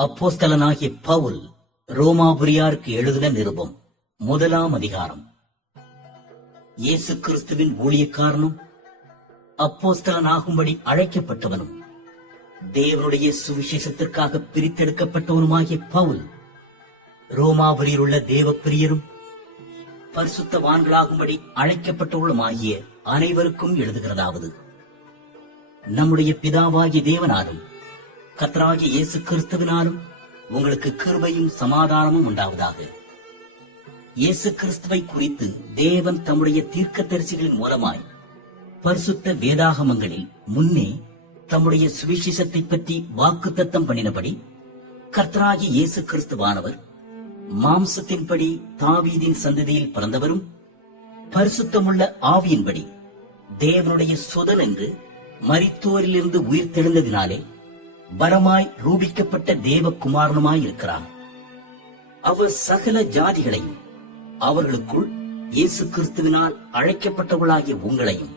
அப்போஸ்தலனாகிய பவுல் ரோமாபுரியாருக்கு எழுதின நிருபம் 1 அதிகாரம். இயேசு கிறிஸ்துவின் ஊழியக்காரனும் அப்போஸ்தலனாகும்படி அழைக்கப்பட்டவனும் தேவனுடைய சுவிசேஷத்திற்காக பிரித்தெடுக்கப்பட்டவனுமாகிய பவுல் ரோமாபுரியில் உள்ள தேவப்பிரியரும் பரிசுத்தவான்களாகும்படி அழைக்கப்பட்டவர்களுமாகிய அனைவருக்கும் எழுதுகிறதாவது, நம்முடைய பிதாவாகிய தேவனாலும் கர்த்தராகிய இயேசு கிறிஸ்துவினாலும் உங்களுக்கு கிருபையும் சமாதானமும் உண்டாவதாக. இயேசு கிறிஸ்துவை குறித்து தேவன் தம்முடைய தீர்க்கதரிசிகளின் மூலமாய் பரிசுத்த வேதாகமங்களில் முன்னே தம்முடைய சுவிசேஷத்தை பற்றி வாக்குத்தத்தம் பண்ணினபடி, கர்த்தராகிய இயேசு கிறிஸ்துவானவர் மாம்சத்தின்படி தாவீதின் சந்ததியில் பிறந்தவரும் பரிசுத்தமுள்ள ஆவியின்படி தேவனுடைய சுதன் என்று மரித்தோரிலிருந்து உயிர் தெழுந்ததினாலே பலமாய் ரூபிக்கப்பட்ட தேவகுமாரனுமாய் இருக்கிறார். அவர் சகல ஜாதிகளையும் அவர்களுக்குள் இயேசு கிறிஸ்துவினால் அழைக்கப்பட்டவர்களாகிய உங்களையும்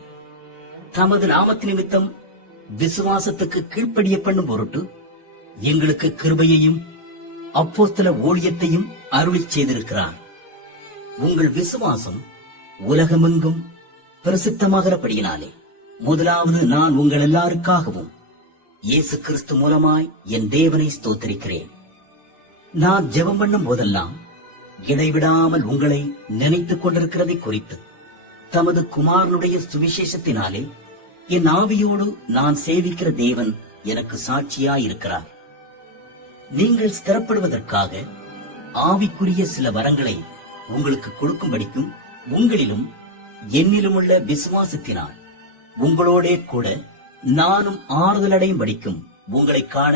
தமது நாமத்து நிமித்தம் விசுவாசத்துக்கு கீழ்ப்படிய பண்ணும் பொருட்டு எங்களுக்கு கிருபையையும் அப்போஸ்தல ஊழியத்தையும் அருளிச் செய்திருக்கிறார். உங்கள் விசுவாசம் உலகமெங்கும் பிரசித்தமாகிறபடியினாலே முதலாவது நான் உங்கள் எல்லாருக்காகவும் இயேசு கிறிஸ்து மூலமாய் என் தேவனை ஸ்தோத்திரிக்கிறேன். நான் ஜெபம் பண்ணும் போதெல்லாம் இடைவிடாமல் உங்களை நினைத்துக் கொண்டிருக்கிறதை குறித்து தமது குமாரனுடைய சுவிசேஷத்தினாலே என் ஆவியோடு நான் சேவிக்கிற தேவன் எனக்கு சாட்சியாயிருக்கிறார். நீங்கள் ஸ்திரப்படுவதற்காக ஆவிக்குரிய சில வரங்களை உங்களுக்கு கொடுக்கும்படிக்கும் உங்களிலும் என்னிலும் உள்ள விசுவாசத்தினால் உங்களோடே கூட நானும் ஆறுதல் அடையும் படிக்கும் உங்களை காண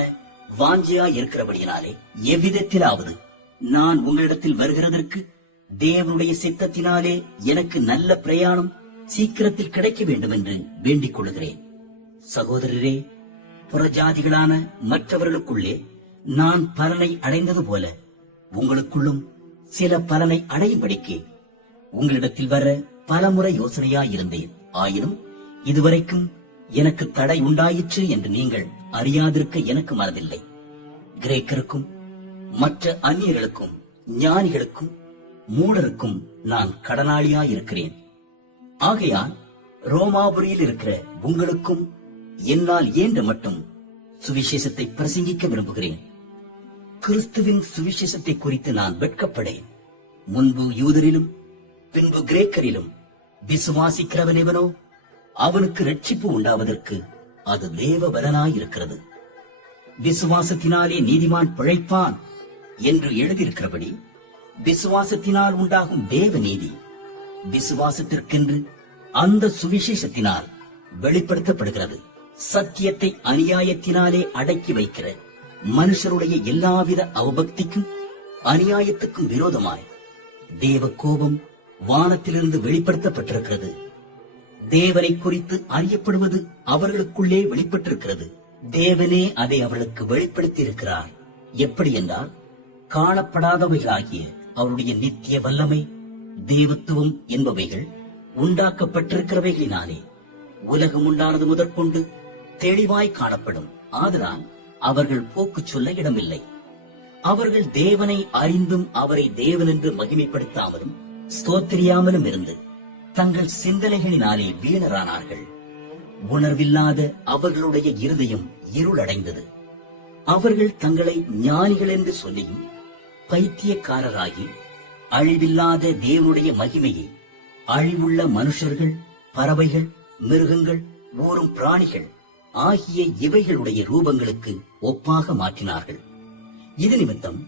வாஞ்சியா இருக்கிறபடியினாலே எவ்விதத்திலாவது நான் உங்களிடத்தில் வருகிறதற்கு தேவனுடைய சித்தத்தினாலே எனக்கு நல்ல பிரயாணம் சீக்கிரத்தில் கிடைக்க வேண்டும் என்று வேண்டிக் கொள்கிறேன். சகோதரரே, புறஜாதிகளான மற்றவர்களுக்குள்ளே நான் பலனை அடைந்தது போல உங்களுக்குள்ளும் சில பலனை அடையும்படிக்கு உங்களிடத்தில் வர பலமுறை யோசனையாயிருந்தேன். ஆயினும் இதுவரைக்கும் எனக்கு தடை உண்டாயிற்று என்று நீங்கள் அறியாதிருக்க எனக்கு மனதில்லை. கிரேக்கருக்கும் மற்ற அந்நியர்களுக்கும் ஞானிகளுக்கும் மூடருக்கும் நான் கடனாளியாயிருக்கிறேன். ஆகையால் ரோமாபுரியில் இருக்கிற உங்களுக்கும் என்னால் இயன்ற மட்டும் சுவிசேஷத்தை பிரசங்கிக்க விரும்புகிறேன். கிறிஸ்துவின் சுவிசேஷத்தை குறித்து நான் வெட்கப்படேன். முன்பு யூதரிலும் பின்பு கிரேக்கரிலும் விசுவாசிக்கிறவன் எவனோ அவனுக்கு ரட்சிப்பு உண்டாவதற்கு அது தேவ பலனாயிருக்கிறது. விசுவாசத்தினாலே நீதிமான் பிழைப்பான் என்று எழுதியிருக்கிறபடி விசுவாசத்தினால் உண்டாகும் தேவ நீதி விசுவாசத்திற்கென்று அந்த சுவிசேஷத்தினால் வெளிப்படுத்தப்படுகிறது. சத்தியத்தை அநியாயத்தினாலே அடக்கி வைக்கிற மனுஷருடைய எல்லாவித அவபக்திக்கும் அநியாயத்துக்கும் விரோதமாய் தேவ கோபம் வானத்திலிருந்து வெளிப்படுத்தப்பட்டிருக்கிறது. தேவனை குறித்து அறியப்படுவது அவர்களுக்குள்ளே வெளிப்பட்டிருக்கிறது. தேவனே அதை அவர்களுக்கு வெளிப்படுத்தி இருக்கிறார். எப்படி என்றால், காணப்படாதவைகளாகிய அவருடைய நித்திய வல்லமை தேவத்துவம் என்பவைகள் உண்டாக்கப்பட்டிருக்கிறவைகளினாலே உலகம் உண்டானது முதற்கொண்டு தெளிவாய் காணப்படும். ஆதலால் அவர்கள் போக்கு சொல்ல இடமில்லை. அவர்கள் தேவனை அறிந்தும் அவரை தேவன் என்று மகிமைப்படுத்தாமலும் ஸ்தோத்திரியாமலும் இருந்து தங்கள் சிந்தனைகளினாலே வீணரானார்கள். உணர்வில்லாத அவர்களுடைய இருதயம் இருளடைந்தது. அவர்கள் தங்களை ஞானிகள் என்று சொல்லியும் பைத்தியக்காரராகி அழிவில்லாத தேவனுடைய மகிமையை அழிவுள்ள மனுஷர்கள், பறவைகள், மிருகங்கள், ஊரும் பிராணிகள் ஆகிய இவைகளுடைய ரூபங்களுக்கு ஒப்பாக மாற்றினார்கள். இது நிமித்தம்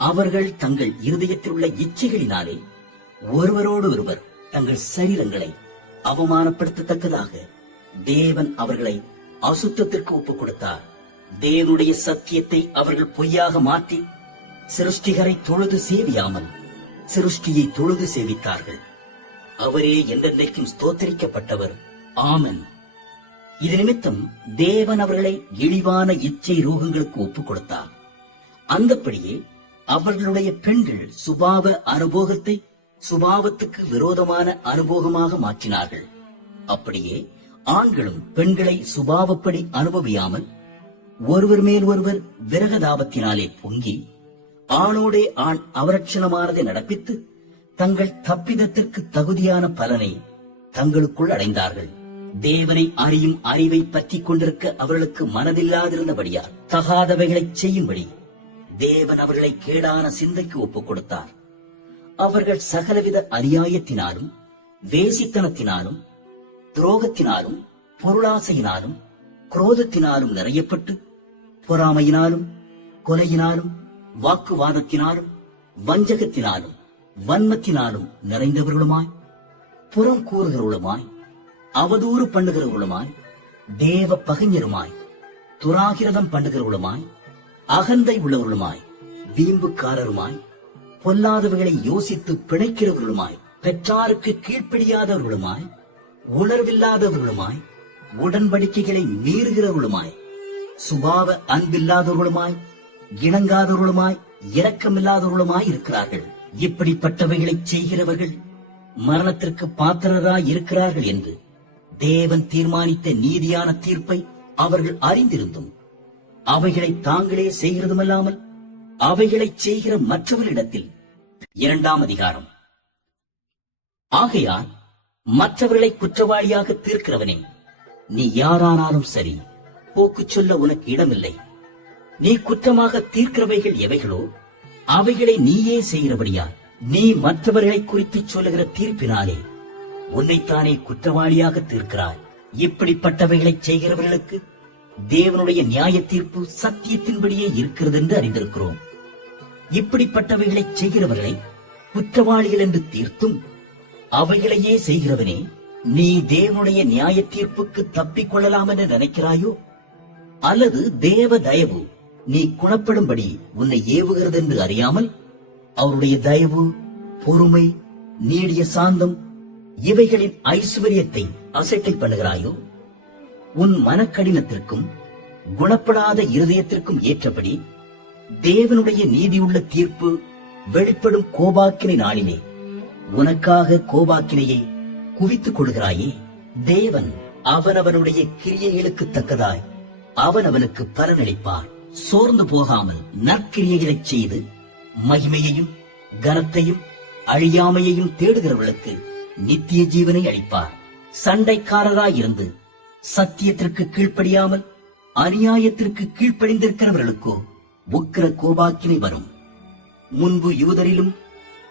அவர்கள் தங்கள் இருதயத்தில் உள்ள இச்சைகளினாலே ஒருவரோடு ஒருவர் தங்கள் சரீரங்களை அவமானப்படுத்தத்தக்கதாக தேவன் அவர்களை அசுத்தத்திற்கு ஒப்புக் கொடுத்தார். தேவனுடைய சத்தியத்தை அவர்கள் பொய்யாக மாற்றி சிருஷ்டிகரை தொழுது சேவியாமல் சிருஷ்டியை தொழுது சேவித்தார்கள். அவரே என்றென்றைக்கும் ஸ்தோத்தரிக்கப்பட்டவர். ஆமென். இது நிமித்தம் தேவன் அவர்களை இழிவான இச்சை ரோகங்களுக்கு ஒப்புக் கொடுத்தார். அந்தப்படியே அவர்களுடைய பெண்கள் சுபாவ அனுபோகத்தை சுபாவத்துக்கு விரோதமான அனுபவமாக மாற்றினார்கள். அப்படியே ஆண்களும் பெண்களை சுபாவப்படி அனுபவியாமல் ஒருவர் மேல் ஒருவர் விரகதாபத்தினாலே பொங்கி ஆணோடே ஆண் அவரட்சணமானதை நடப்பித்து தங்கள் தப்பிதத்திற்கு தகுதியான பலனை தங்களுக்குள் அடைந்தார்கள். தேவனை அறியும் அறிவை பற்றிக் கொண்டிருக்க அவர்களுக்கு மனதில்லாதிருந்தபடியால் தகாதவைகளை செய்யும்படி தேவன் அவர்களை கேடான சிந்தைக்கு ஒப்புக் கொடுத்தார். அவர்கள் சகலவித அநியாயத்தினாலும் வேசித்தனத்தினாலும் துரோகத்தினாலும் பொருளாசையினாலும் குரோதத்தினாலும் நிறையப்பட்டு பொறாமையினாலும் கொலையினாலும் வாக்குவாதத்தினாலும் வஞ்சகத்தினாலும் வன்மத்தினாலும் நிறைந்தவர்களுமாய் புறம் கூறுகிறவர்களுமாய் அவதூறு பண்ணுகிறவர்களுமாய் தேவ பகைஞருமாய் துராகிரதம் பண்ணுகிறவர்களுமாய் அகந்தை உள்ளவர்களுமாய் வீம்புக்காரருமாய் பொல்லாதவைகளை யோசித்து பிழைக்கிறவர்களுமாய் பெற்றாருக்கு கீழ்ப்படியாதவர்களுமாய் உணர்வில்லாதவர்களுமாய் உடன்படிக்கைகளை மீறுகிறவர்களுமாய் சுபாவ அன்பில்லாதவர்களுமாய் இணங்காதவர்களுமாய் இரக்கமில்லாதவர்களுமாய் இருக்கிறார்கள். இப்படிப்பட்டவைகளை செய்கிறவர்கள் மரணத்திற்கு பாத்திரராய் இருக்கிறார்கள் என்று தேவன் தீர்மானித்த நீதியான தீர்ப்பை அவர்கள் அறிந்திருந்தும் அவைகளை தாங்களே செய்கிறதுமல்லாமல் அவைகளை செய்கிற மற்றவர்களிடத்தில் 2ஆம் அதிகாரம். ஆகையால் மற்றவர்களை குற்றவாளியாக தீர்க்கிறவனே, நீ யாரானாலும் சரி, போக்கு சொல்ல உனக்கு இடமில்லை. நீ குற்றமாக தீர்க்கிறவைகள் எவைகளோ அவைகளை நீயே செய்கிறபடியால் நீ மற்றவர்களை குறித்து சொல்லுகிற தீர்ப்பினாலே உன்னைத்தானே குற்றவாளியாக தீர்க்கிறாய். இப்படிப்பட்டவைகளை செய்கிறவர்களுக்கு தேவனுடைய நியாய தீர்ப்பு சத்தியத்தின்படியே இருக்கிறது என்று அறிந்திருக்கிறோம். இப்படிப்பட்டவைகளை செய்கிறவர்களை குற்றவாளிகள் என்று தீர்த்தும் அவைகளையே செய்கிறவனே, நீ தேவனுடைய நியாய தீர்ப்புக்கு தப்பிக் கொள்ளலாம் என்று நினைக்கிறாயோ? அல்லது தேவ தயவு நீ குணப்படும்படி உன்னை ஏவுகிறது என்று அறியாமல் அவருடைய தயவு, பொறுமை, நீடிய சாந்தம் இவைகளின் ஐஸ்வர்யத்தை அசட்டை பண்ணுகிறாயோ? உன் மனக்கடினத்திற்கும் குணப்படாத இருதயத்திற்கும் ஏற்றபடி தேவனுடைய நீதியுள்ள தீர்ப்பு வெளிப்படும் கோபாக்கினை நாளிலே உனக்காக கோபாக்கினையை குவித்துக் கொள்கிறாயே. தேவன் அவனவனுடைய கிரியைகளுக்கு தக்கதாய் அவனவனுக்கு பலனளிப்பார். சோர்ந்து போகாமல் நற்கிரியைகளைச் செய்து மகிமையையும் கனத்தையும் அழியாமையையும் தேடுகிறவர்களுக்கு நித்திய ஜீவனை அளிப்பார். சண்டைக்காரராயிருந்து சத்தியத்திற்கு கீழ்ப்படியாமல் அநியாயத்திற்கு கீழ்ப்படிந்திருக்கிறவர்களுக்கோ உக்கிர கோபாக்கினை வரும். முன்பு யூதரிலும்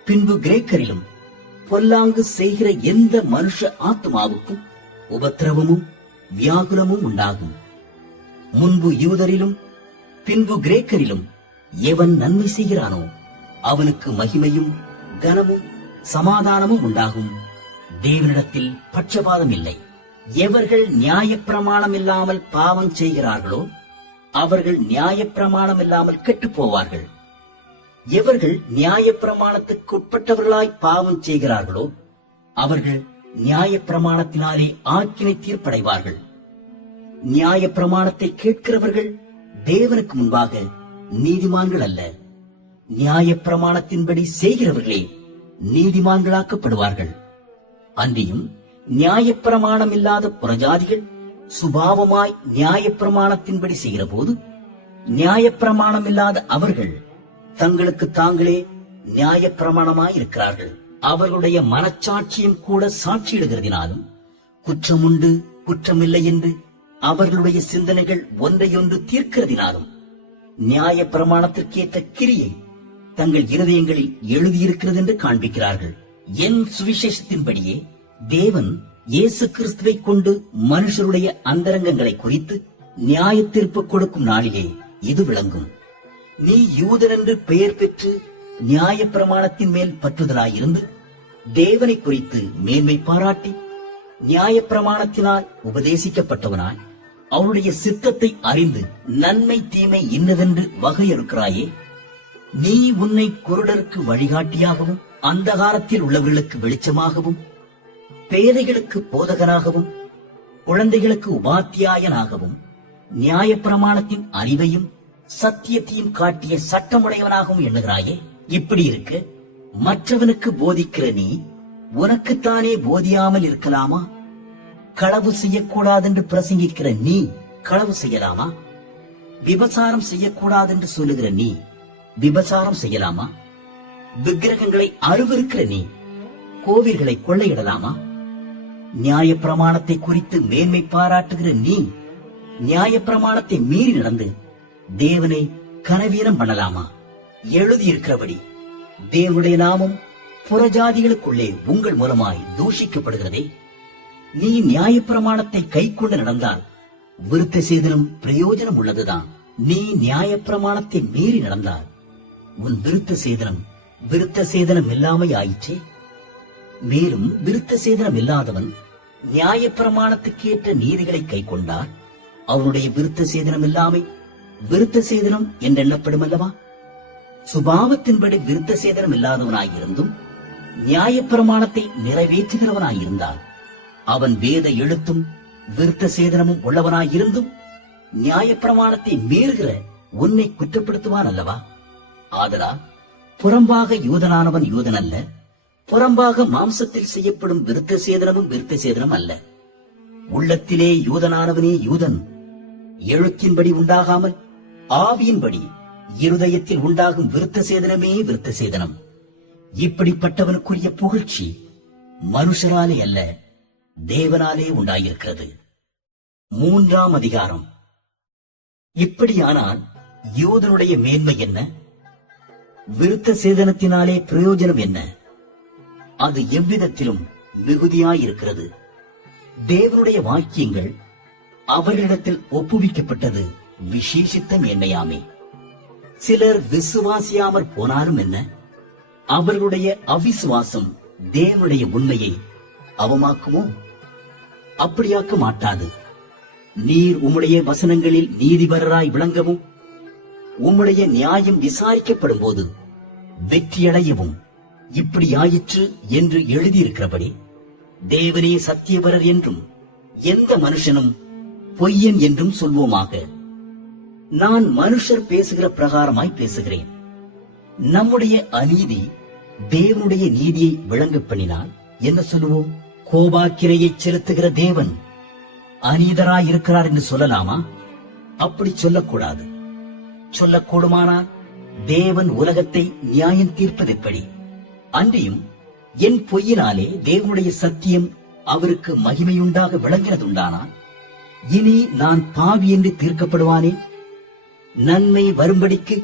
பின்பு கிரேக்கரிலும் பொல்லாங்கு செய்கிற எந்த மனுஷ ஆத்மாவுக்கும் உபத்திரவமும் வியாகுலமும் உண்டாகும். முன்பு யூதரிலும் பின்பு கிரேக்கரிலும் எவன் நன்மை செய்கிறானோ அவனுக்கு மகிமையும் கனமும் சமாதானமும் உண்டாகும். தேவனிடத்தில் பட்சபாதம் இல்லை. எவர்கள் நியாயப்பிரமாணம் இல்லாமல் பாவம் செய்கிறார்களோ அவர்கள் நியாயப்பிரமாணம் இல்லாமல் கெட்டுப் போவார்கள். எவர்கள் நியாயப்பிரமாணத்துக்கு உட்பட்டவர்களாய் பாவம் செய்கிறார்களோ அவர்கள் நியாயப்பிரமாணத்தினாலே ஆக்கினை தீர்ப்படைவார்கள். நியாயப்பிரமாணத்தை கேட்கிறவர்கள் தேவனுக்கு முன்பாக நீதிமான்கள் அல்ல, நியாயப்பிரமாணத்தின்படி செய்கிறவர்களே நீதிமான்களாக்கப்படுவார்கள். அன்றியும் நியாயப்பிரமாணம் இல்லாத புறஜாதிகள் சுபாவமாய் நியாயப்பிரமாணத்தின்படி செய்கிற போது நியாயப்பிரமாணம் இல்லாத அவர்கள் தங்களுக்கு தாங்களே நியாயப்பிரமாணமாயிருக்கிறார்கள். அவர்களுடைய மனச்சாட்சியும் கூட சாட்சியிடுகிறதினாலும் குற்றமுண்டு குற்றமில்லை என்று அவர்களுடைய சிந்தனைகள் ஒன்றையொன்று தீர்க்கிறதினாலும் நியாய பிரமாணத்திற்கேற்ற கிரியை தங்கள் இருதயங்களில் எழுதியிருக்கிறது என்று காண்பிக்கிறார்கள். என் சுவிசேஷத்தின்படியே தேவன் இயேசு கிறிஸ்துவை கொண்டு மனுஷருடைய அந்தரங்கங்களை குறித்து நியாய தீர்ப்பு கொடுக்கும் நாளிலே இது விளங்கும். நீ யூதன் என்று பெயர் பெற்று நியாய பிரமாணத்தின் மேல் பற்றுதலாயிருந்து தேவனை குறித்து மேன்மை பாராட்டி நியாய பிரமாணத்தினால் உபதேசிக்கப்பட்டவனாய் அவருடைய சித்தத்தை அறிந்து நன்மை தீமை இன்னதென்று வகையறுக்கிறாயே. நீ உன்னை குருடருக்கு வழிகாட்டியாகவும் அந்தகாரத்தில் உள்ளவர்களுக்கு வெளிச்சமாகவும் பேதைகளுக்கு போதகனாகவும் குழந்தைகளுக்கு உபாத்தியாயனாகவும் நியாயப்பிரமாணத்தின் அறிவையும் சத்தியத்தையும் காட்டிய சட்டமுடையவனாகவும் எண்ணுகிறாயே. இப்படி இருக்க மற்றவனுக்கு போதிக்கிற நீ உனக்குத்தானே போதியாமல் இருக்கலாமா? களவு செய்யக்கூடாதென்று பிரசங்கிக்கிற நீ களவு செய்யலாமா? விபசாரம் செய்யக்கூடாது என்று சொல்லுகிற நீ விபசாரம் செய்யலாமா? விக்கிரகங்களை அருவருக்கிற நீ கோவில்களை கொள்ளையிடலாமா? நியாயப்பிரமாணத்தை குறித்து மேன்மை பாராட்டுகிற நீ நியாயப்பிரமாணத்தை மீறி நடந்து தேவனை கனவீனம் பண்ணலாமா? எழுதியிருக்கிறபடி தேவனுடைய நாமம் புறஜாதிகளுக்குள்ளே உங்கள் மூலமாய் தூஷிக்கப்படுகிறதே. நீ நியாயப்பிரமாணத்தை கை கொண்டு நடந்தால் விருத்த சேதனம் பிரயோஜனம் உள்ளதுதான். நீ நியாயப்பிரமாணத்தை மீறி நடந்தால் உன் விருத்த சேதனம் இல்லாமை ஆயிற்றே. மேலும் விருத்த சேதனம் இல்லாதவன் நியாயப்பிரமாணத்துக்கேற்ற நீதிகளை கை கொண்டால் அவனுடைய விருத்த சேதனம் இல்லாமை விருத்த சேதனம் என்றெண்ணப்படும் அல்லவா? சுபாவத்தின்படி விருத்த சேதனம் இல்லாதவனாயிருந்தும் நியாயப்பிரமாணத்தை நிறைவேற்றுகிறவனாயிருந்தால் அவன் வேத எழுத்தும் விருத்த சேதனமும் உள்ளவனாயிருந்தும் நியாயப்பிரமாணத்தை மீறுகிற உன்னை குற்றப்படுத்துவான் அல்லவா? ஆதலால் புறம்பாக யூதனானவன் யூதன் அல்ல, புறம்பாக மாம்சத்தில் செய்யப்படும் விருத்த சேதனம் அல்ல. உள்ளத்திலே யூதனானவனே யூதன், எழுத்தின்படி உண்டாகாமல் ஆவியின்படி இருதயத்தில் உண்டாகும் விருத்த சேதனமே விருத்த சேதனம். இப்படிப்பட்டவனுக்குரிய புகழ்ச்சி மனுஷராலே அல்ல, தேவனாலே உண்டாயிருக்கிறது. 3ஆம் அதிகாரம். இப்படியானால் யூதனுடைய மேன்மை என்ன? விருத்த சேதனத்தினாலே பிரயோஜனம் என்ன? அது எவ்விதத்திலும் மிகுதியாயிருக்கிறது. தேவனுடைய வாக்கியங்கள் அவர்களிடத்தில் ஒப்புவிக்கப்பட்டது விசேஷித்த மேன்மையாமே. சிலர் விசுவாசியாமற் போனாலும் என்ன? அவர்களுடைய அவிசுவாசம் தேவனுடைய உண்மையை அவமாக்குமோ? அப்படியாக்க மாட்டாது. நீர் உம்முடைய வசனங்களில் நீதிபரராய் விளங்கவும் உம்முடைய நியாயம் விசாரிக்கப்படும் போது வெற்றியடையவும் இப்படியாயிற்று என்று எழுதியிருக்கிறபடி தேவனே சத்தியபரர் என்றும் எந்த மனுஷனும் பொய்யன் என்றும் சொல்வோமாக. நான் மனுஷர் பேசுகிற பிரகாரமாய் பேசுகிறேன். நம்முடைய அநீதி தேவனுடைய நீதியை விளங்க பண்ணினால் என்ன சொல்லுவோம்? கோபாக்கினையை செலுத்துகிற தேவன் அநீதராயிருக்கிறார் என்று சொல்லலாமா? அப்படி சொல்லக்கூடாது. சொல்லக்கூடுமானால் தேவன் உலகத்தை நியாயம் தீர்ப்பது எப்படி? அன்றியும் என் பொய்யினாலே தேவனுடைய சத்தியம் அவருக்கு மகிமையுண்டாக விளங்கினதுண்டானால் இனி நான் பாவி என்று தீர்க்கப்படுவானே? நன்மை வரும்படிக்கு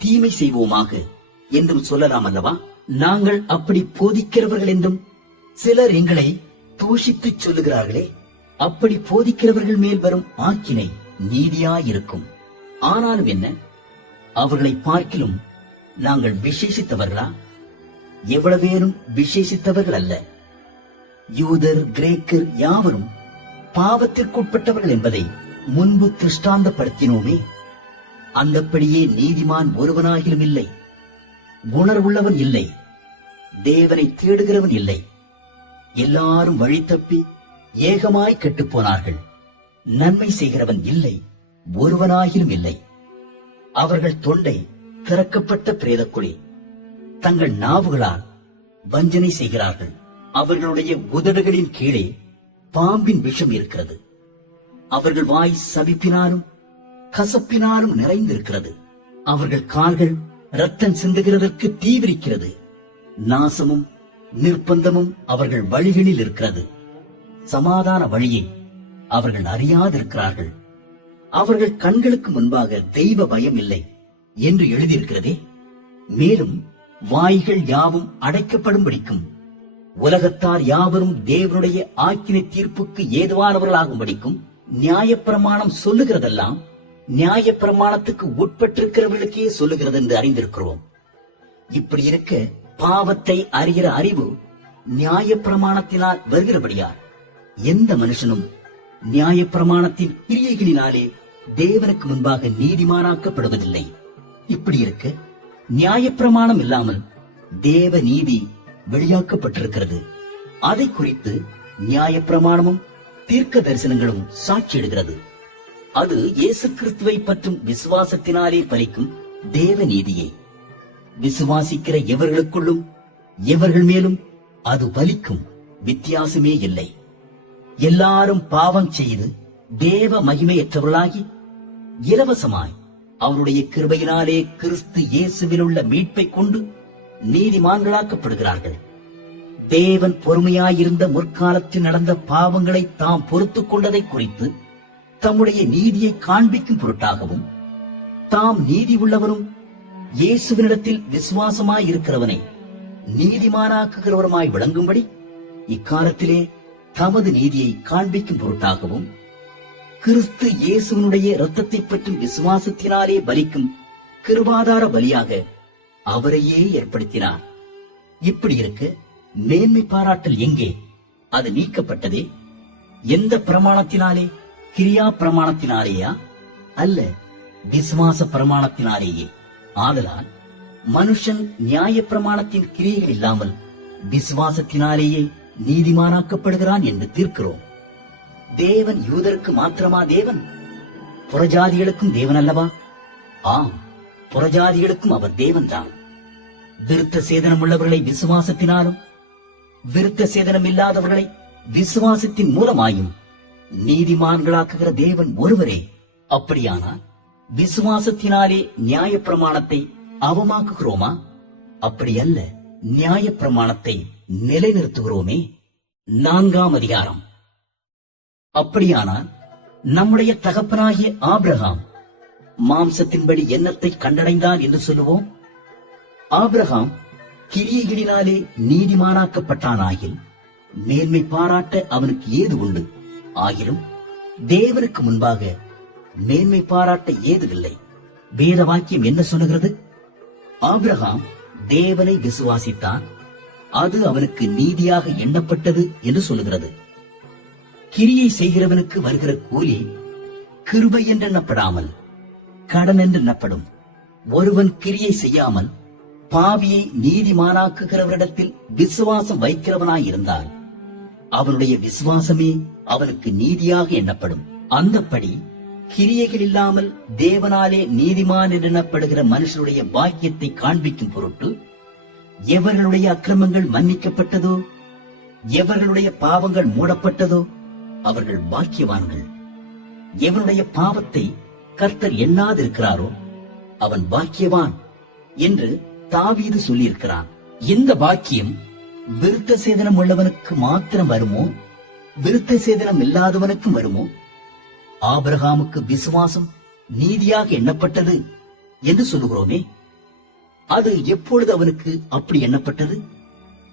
தீமை செய்வோமாக என்றும் சொல்லலாம் அல்லவா? நாங்கள் அப்படி போதிக்கிறவர்கள் என்றும் சிலர் எங்களை தூஷித்து சொல்லுகிறார்களே. அப்படி போதிக்கிறவர்கள் மேல் வரும் ஆக்கினை நீதியாயிருக்கும். ஆனாலும் என்ன, அவர்களை பார்க்கிலும் நாங்கள் விசேஷித்தவர்களா? எவ்வளவேனும் விசேஷித்தவர்கள் அல்ல. யூதர் கிரேக்கர் யாவரும் பாவத்திற்குட்பட்டவர்கள் என்பதை முன்பு திருஷ்டாந்தப்படுத்தினோமே. அந்தப்படியே நீதிமான் ஒருவனாகிலும் இல்லை, குணர்வுள்ளவன் இல்லை, தேவனை தேடுகிறவன் இல்லை. எல்லாரும் வழி தப்பி ஏகமாய் கெட்டுப் போனார்கள். நன்மை செய்கிறவன் இல்லை, ஒருவனாகிலும் இல்லை. அவர்கள் தொண்டை திறக்கப்பட்ட பிரேதக்குழி, தங்கள் நாவுகளால் வஞ்சனை செய்கிறார்கள். அவர்களுடைய உதடுகளின் கீழே பாம்பின் விஷம் இருக்கிறது. அவர்கள் வாய் சபிப்பினாலும் கசப்பினாலும் நிறைந்திருக்கிறது. அவர்கள் கால்கள் ரத்தம் சிந்துகிறதற்கு தீவிரிக்கிறது. நாசமும் நிர்பந்தமும் அவர்கள் வழிகளில் இருக்கிறது. சமாதான வழியை அவர்கள் அறியாதிருக்கிறார்கள். அவர்கள் கண்களுக்கு முன்பாக தெய்வ பயம் இல்லை என்று எழுதியிருக்கிறதே. மேலும் வாய்கள் யாவும் அடைக்கப்படும்படிக்கும் உலகத்தார் யாவரும் தேவனுடைய ஆக்கினை தீர்ப்புக்கு ஏதுவானவர்களாகும்படிக்கும் நியாயப்பிரமாணம் சொல்லுகிறதெல்லாம் நியாயப்பிரமாணத்துக்கு உட்பட்டிருக்கிறவர்களுக்கே சொல்லுகிறது என்று அறிந்திருக்கிறோம். இப்படி இருக்க பாவத்தை அறிகிற அறிவு நியாயப்பிரமாணத்தினால் வருகிறபடியால் எந்த மனுஷனும் நியாயப்பிரமாணத்தின் கிரியைகளினாலே தேவனுக்கு முன்பாக நீதிமானாக்கப்படுவதில்லை. இப்படி இருக்க நியாயப்பிரமாணம் இல்லாமல் தேவ நீதி வெளியாக்கப்பட்டிருக்கிறது. அதை குறித்து நியாயப்பிரமாணமும் தீர்க்க தரிசனங்களும் சாட்சியிடுகிறது. அது இயேசு கிறிஸ்துவை பற்றும் விசுவாசத்தினாலே பலிக்கும் தேவ நீதியை விசுவாசிக்கிற எவர்களுக்குள்ளும் எவர்கள் மேலும் அது பலிக்கும், வித்தியாசமே இல்லை. எல்லாரும் பாவம் செய்து தேவ மகிமையற்றவர்களாகி இலவசமாய் அவருடைய கிருபையினாலே கிறிஸ்து இயேசுவில் உள்ள மீட்பை கொண்டு நீதிமான்களாக்கப்படுகிறார்கள். தேவன் பொறுமையாயிருந்த முற்காலத்தில் நடந்த பாவங்களை தாம் பொறுத்துக் கொண்டதை குறித்து தம்முடைய நீதியை காண்பிக்கும் பொருட்டாகவும், தாம் நீதி உள்ளவரும் இயேசுவினிடத்தில் விசுவாசமாயிருக்கிறவனை நீதிமானாக்குகிறவருமாய் விளங்கும்படி இக்காலத்திலே தமது நீதியை காண்பிக்கும் பொருட்டாகவும், கிறிஸ்து இயேசுவினுடைய இரத்தத்தை பற்றும் விசுவாசத்தினாலே பலிக்கும் கிருபாதார பலியாக அவரையே ஏற்படுத்தினார். இப்படி இருக்க மேன்மை பாராட்டல் எங்கே? அது நீக்கப்பட்டதே. எந்த பிரமாணத்தினாலே? கிரியா பிரமாணத்தினாலேயா? அல்ல, விசுவாச பிரமாணத்தினாலேயே. ஆதலால் மனுஷன் நியாய பிரமாணத்தின் கிரியைகள் இல்லாமல் விசுவாசத்தினாலேயே நீதிமானாக்கப்படுகிறான் என்று தீர்க்கிறோம். தேவன் யூதருக்கு மாத்திரமா தேவன்? புறஜாதிகளுக்கும் தேவன் அல்லவா? ஆம், புறஜாதிகளுக்கும் அவர் தேவன்தான். விருத்த சேதனம் உள்ளவர்களை விசுவாசத்தினாலும், விருத்த சேதனம் இல்லாதவர்களை விசுவாசத்தின் மூலமாயும் நீதிமான்களாக்குகிற தேவன் ஒருவரே. அப்படியானால் விசுவாசத்தினாலே நியாய பிரமாணத்தை அவமாக்குகிறோமா? அப்படி அல்ல, நியாய பிரமாணத்தை நிலைநிறுத்துகிறோமே. 4ஆம் அதிகாரம். அப்படியானால் நம்முடைய தகப்பனாகிய ஆபிரகாம் மாம்சத்தின்படி என்னத்தை கண்டடைந்தான் என்று சொல்லுவோம்? ஆபிரகாம் கிரியைகளினாலே நீதிமானாக்கப்பட்டானாகில் மேன்மை பாராட்ட அவனுக்கு ஏது உண்டு? ஆகிலும் தேவனுக்கு முன்பாக மேன்மை பாராட்ட ஏதுவில்லை. வேத வாக்கியம் என்ன சொல்லுகிறது? ஆபிரகாம் தேவனை விசுவாசித்தான், அது அவனுக்கு நீதியாக எண்ணப்பட்டது என்று சொல்லுகிறது. கிரியை செய்கிறவனுக்கு வருகிற கூலி கிருபை என்று எண்ணப்படாமல் கடன் என்று எண்ணப்படும். ஒருவன் கிரியை செய்யாமல் பாவியை நீதிமானாக்குகிறவரிடத்தில் விசுவாசம் வைக்கிறவனாயிருந்தால் அவனுடைய விசுவாசமே அவனுக்கு நீதியாக எண்ணப்படும். அந்தப்படி கிரியைகள் இல்லாமல் தேவனாலே நீதிமான் என்று எண்ணப்படுகிற மனுஷனுடைய பாக்கியத்தை காண்பிக்கும் பொருட்டு எவர்களுடைய அக்கிரமங்கள் மன்னிக்கப்பட்டதோ, எவர்களுடைய பாவங்கள் மூடப்பட்டதோ அவர்கள் பாக்கியவான்கள். எவனுடைய பாவத்தை கர்த்தர் எண்ணாதிருக்கிறாரோ அவன் பாக்கியவான் என்று தாவீது சொல்லியிருக்கிறான். இந்த பாக்கியம் விருத்த சேதனம் உள்ளவனுக்கு மாத்திரம் வருமோ, விருத்த சேதனம் இல்லாதவனுக்கும் வருமோ? ஆபிரகாமுக்கு விசுவாசம் நீதியாக எண்ணப்பட்டது என்று சொல்லுகிறோமே, அது எப்பொழுது அவனுக்கு அப்படி எண்ணப்பட்டது?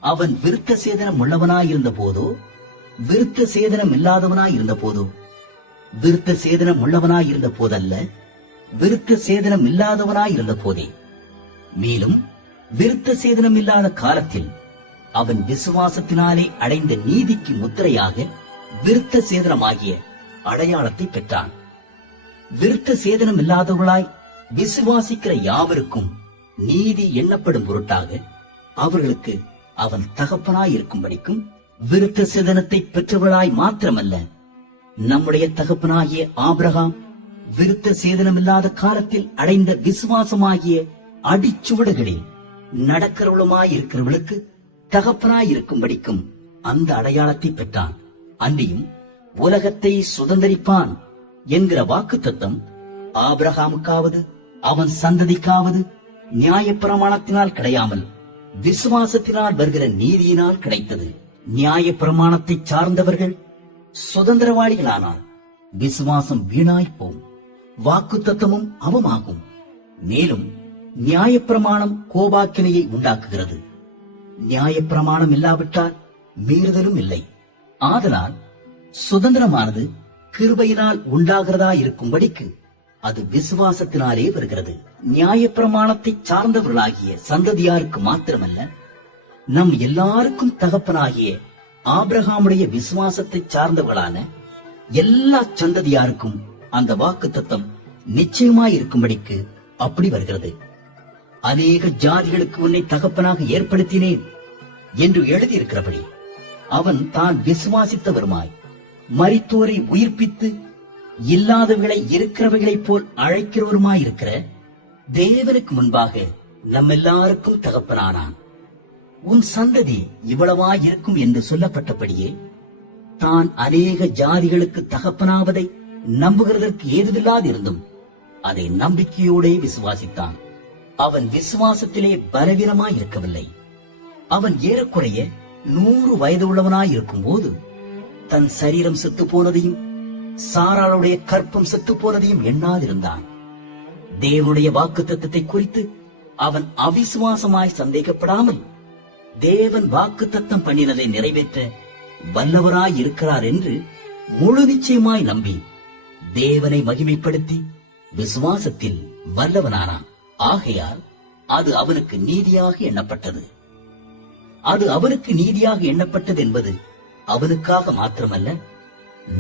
அவன் விருத்த சேதனம் உள்ளவனாயிருந்த போதோ, விருத்த சேதனம் இல்லாதவனாயிருந்த போதோ? விருத்த சேதனம் உள்ளவனாயிருந்த போதல்ல, விருத்த சேதனம் இல்லாதவனாயிருந்த போதே. மேலும் விருத்த சேதனம் இல்லாத காலத்தில் அவன் விசுவாசத்தினாலே அடைந்த நீதிக்கு முத்திரையாக விருத்த சேதனமாகிய அடையாளத்தை பெற்றான். விருத்த சேதனம் இல்லாதவர்களாய் விசுவாசிக்கிற யாவருக்கும் நீதி எண்ணப்படும் பொருட்டாக அவர்களுக்கு அவன் தகப்பனாயிருக்கும்படிக்கும் விருத்த சேதனத்தை பெற்றவர்களாய் மாத்திரமல்ல, நம்முடைய தகப்பனாகிய ஆபிரகாம் விருத்த சேதனமில்லாத காலத்தில் அடைந்த விசுவாசமாகிய அடிச்சுவடுகளில் நடக்கிறவளுமாயிருக்கிறவளுக்கு தகப்பனாயிருக்கும்படிக்கும் அந்த அடையாளத்தை பெற்றான். அன்றியும் உலகத்தை சுதந்தரிப்பான் என்கிற வாக்குத்தத்தம் ஆபிரகாமுக்காவது அவன் சந்ததிக்காவது நியாயப்பிரமாணத்தினால் கிடையாமல் விசுவாசத்தினால் வருகிற நீதியினால் கிடைத்தது. நியாயப்பிரமாணத்தை சார்ந்தவர்கள் சுதந்திரவாளிகளானால் விசுவாசம் வீணாய்ப்போம், வாக்குத்தத்தமும் அவமாகும். மேலும் நியாயப்பிரமாணம் கோபாக்கினையை உண்டாக்குகிறது. நியாயப்பிரமாணம் இல்லாவிட்டால் மீறுதலும் இல்லை. ஆதலால் சுதந்திரமானது கிருபையினால் உண்டாகிறதா இருக்கும்படிக்கு அது விசுவாசத்தினாலே வருகிறது. நியாயப்பிரமாணத்தை சார்ந்தவர்களாகிய சந்ததியாருக்கு மாத்திரமல்ல, நம் எல்லாருக்கும் தகப்பனாகிய ஆபிரகாமுடைய விசுவாசத்தை சார்ந்தவர்களான எல்லா சந்ததியாருக்கும் அந்த வாக்குத்தத்தம் நிச்சயமாயிருக்கும்படிக்கு அப்படி வருகிறது. அநேக ஜாதிகளுக்கு உன்னை தகப்பனாக ஏற்படுத்தினேன் என்று எழுதியிருக்கிறபடி அவன் தான் விசுவாசித்தவருமாய் மரித்தோரை உயிர்ப்பித்து இல்லாதவர்களை இருக்கிறவைகளைப் போல் அழைக்கிறவருமாயிருக்கிற தேவனுக்கு முன்பாக நம் எல்லாருக்கும் தகப்பனானான். உன் சந்ததி இவ்வளவாயிருக்கும் என்று சொல்லப்பட்டபடியே தான் அநேக ஜாதிகளுக்கு தகப்பனாவதை நம்புகிறதற்கு ஏதுவில்லாதிருந்தும் அதை நம்பிக்கையோடே விசுவாசித்தான். அவன் விசுவாசத்திலே பலவீனமாயிருக்கவில்லை. அவன் ஏறக்குறைய 100 வயது உள்ளவனாயிருக்கும் போது தன் சரீரம் செத்து போனதையும் சாராளுடைய கற்பம் செத்து போனதையும் எண்ணாதிருந்தான். தேவனுடைய வாக்குத்தத்தத்தை குறித்து அவன் அவிசுவாசமாய் சந்தேகப்படாமல் தேவன் வாக்குத்தத்தம் பண்ணினதை நிறைவேற்ற வல்லவராய் இருக்கிறார் என்று முழு நிச்சயமாய் நம்பி தேவனை மகிமைப்படுத்தி விசுவாசத்தில் வல்லவனானான். ஆகையால் அது அவனுக்கு நீதியாக எண்ணப்பட்டது. அது அவனுக்கு நீதியாக எண்ணப்பட்டது என்பது அவனுக்காக மாத்திரமல்ல,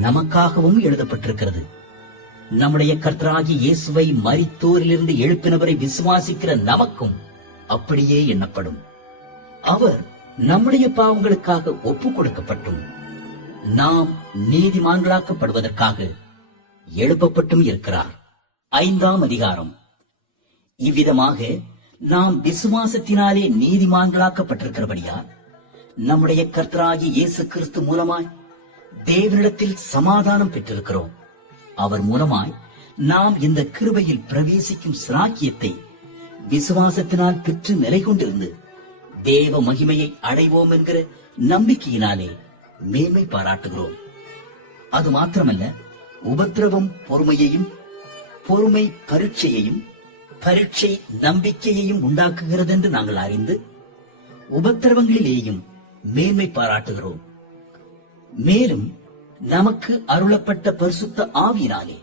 நமக்காகவும் எழுதப்பட்டிருக்கிறது. நம்முடைய கர்த்தராகிய இயேசுவை மரித்தோரிலிருந்து எழுப்பினவரை விசுவாசிக்கிற நமக்கும் அப்படியே எண்ணப்படும். அவர் நம்முடைய பாவங்களுக்காக ஒப்புக் கொடுக்கப்பட்டும் நாம் நீதிமான்களாக்கப்படுவதற்காக எழுப்பப்பட்டும் இருக்கிறார். 5ஆம் அதிகாரம். இவ்விதமாக நாம் விசுவாசத்தினாலே நீதிமான்களாக்கப்பட்டிருக்கிறபடியால் நம்முடைய கர்த்தராகிய இயேசு கிறிஸ்து மூலமாய் தேவனிடத்தில் சமாதானம் பெற்றிருக்கிறோம். அவர் மூலமாய் நாம் இந்த கிருபையில் பிரவேசிக்கும் சிராக்கியத்தை விசுவாசத்தினால் பெற்று நிலை கொண்டிருந்து தேவ மகிமையை அடைவோம் என்கிற நம்பிக்கையினாலே மேன்மை பாராட்டுகிறோம். அது மாத்திரமல்ல, உபத்திரவம் பொறுமையையும், பொறுமை பரீட்சையையும், பரீட்சை நம்பிக்கையையும் உண்டாக்குகிறது என்று நாங்கள் அறிந்து உபத்திரவங்களிலேயும் மேன்மை பாராட்டுகிறோம். மேலும் நமக்கு அருளப்பட்ட பரிசுத்த ஆவியினாலே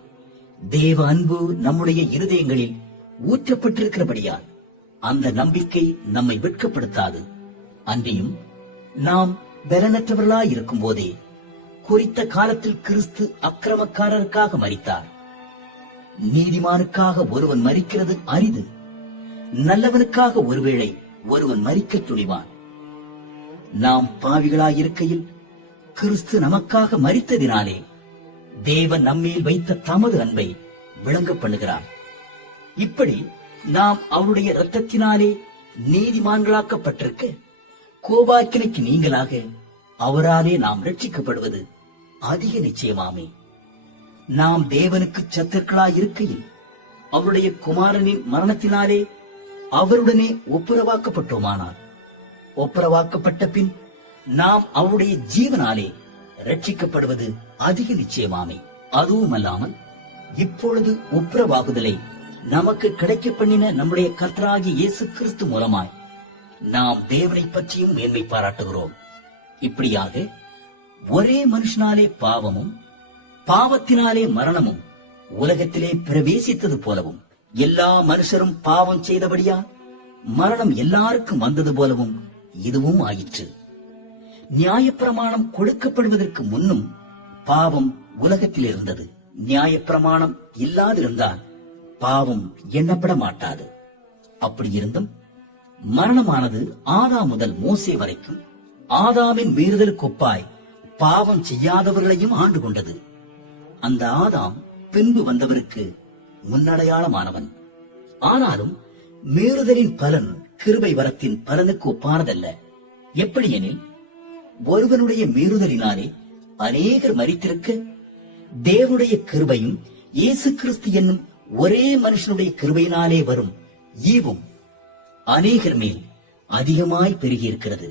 தேவ அன்பு நம்முடைய இருதயங்களில் ஊற்றப்பட்டிருக்கிறபடியால் அந்த நம்பிக்கை நம்மை வெட்கப்படுத்தாது. அன்றியும் நாம் பலனற்றவர்களாயிருக்கும் போதே குறித்த காலத்தில் கிறிஸ்து அக்கிரமக்காரருக்காக மரித்தார். நீதிமானுக்காக ஒருவன் மரிக்கிறது அரிது, நல்லவனுக்காக ஒருவேளை ஒருவன் மரிக்க துணிவான். நாம் பாவிகளாயிருக்கையில் கிறிஸ்து நமக்காக மரித்ததினாலே தேவன் நம்மேல் வைத்த தமது அன்பை விளங்க பண்ணுகிறார். இப்படி நாம் அவருடைய இரத்தத்தினாலே நீதிமான்களாக்கப்பட்டிருக்க கோபாக்கினைக்கு நீங்களாக அவராலே நாம் ரட்சிக்கப்படுவது அதிக நிச்சயமாமே. நாம் தேவனுக்கு சத்துருக்களாயிருக்கையில் அவருடைய குமாரனின் மரணத்தினாலே அவருடனே ஒப்புரவாக்கப்பட்டோமானால், ஒப்புரவாக்கப்பட்ட பின் நாம் அவருடைய ஜீவனாலே ரட்சிக்கப்படுவது அதிக நிச்சயமாமே. அதுவுமல்லாமல் இப்பொழுது ஒப்புரவாகுதலை நமக்கு கிடைக்க பண்ணின நம்முடைய கர்த்தராகிய இயேசு கிறிஸ்து மூலமாய் நாம் தேவனை பற்றியும் மேன்மை பாராட்டுகிறோம். இப்படியாக ஒரே மனுஷனாலே பாவமும் பாவத்தினாலே மரணமும் உலகத்திலே பிரவேசித்தது போலவும் எல்லா மனுஷரும் பாவம் செய்தபடியா மரணம் எல்லாருக்கும் வந்தது போலவும் இதுவும் ஆயிற்று. நியாயப்பிரமாணம் கொடுக்கப்படுவதற்கு முன்னும் பாவம் உலகத்தில் இருந்தது. நியாயப்பிரமாணம் இல்லாதிருந்தால் பாவம் எண்ணப்பட மாட்டாது. அப்படி இருந்தும் மரணமானது ஆதாம் முதல் மோசே வரைக்கும் ஆதாமின் மீறுதலுக்கு ஒப்பாய் பாவம் செய்யாதவர்களையும் ஆண்டு கொண்டது. அந்த ஆதாம் பின்பு வந்தவருக்கு முன்னடையாளமானவன். ஆனாலும் மீறுதலின் பலன் கிருபை வரத்தின் பலனுக்கு ஒப்பானதல்ல. எப்படியெனில் ஒருவனுடைய மீறுதலினாலே அநேகர் மரித்திருக்க தேவனுடைய கிருபையும் இயேசு கிறிஸ்து என்னும் ஒரே மனுஷனுடைய கிருபையினாலே வரும் ஈவும் அநேகர் மேல் அதிகமாய் பெருகியிருக்கிறது.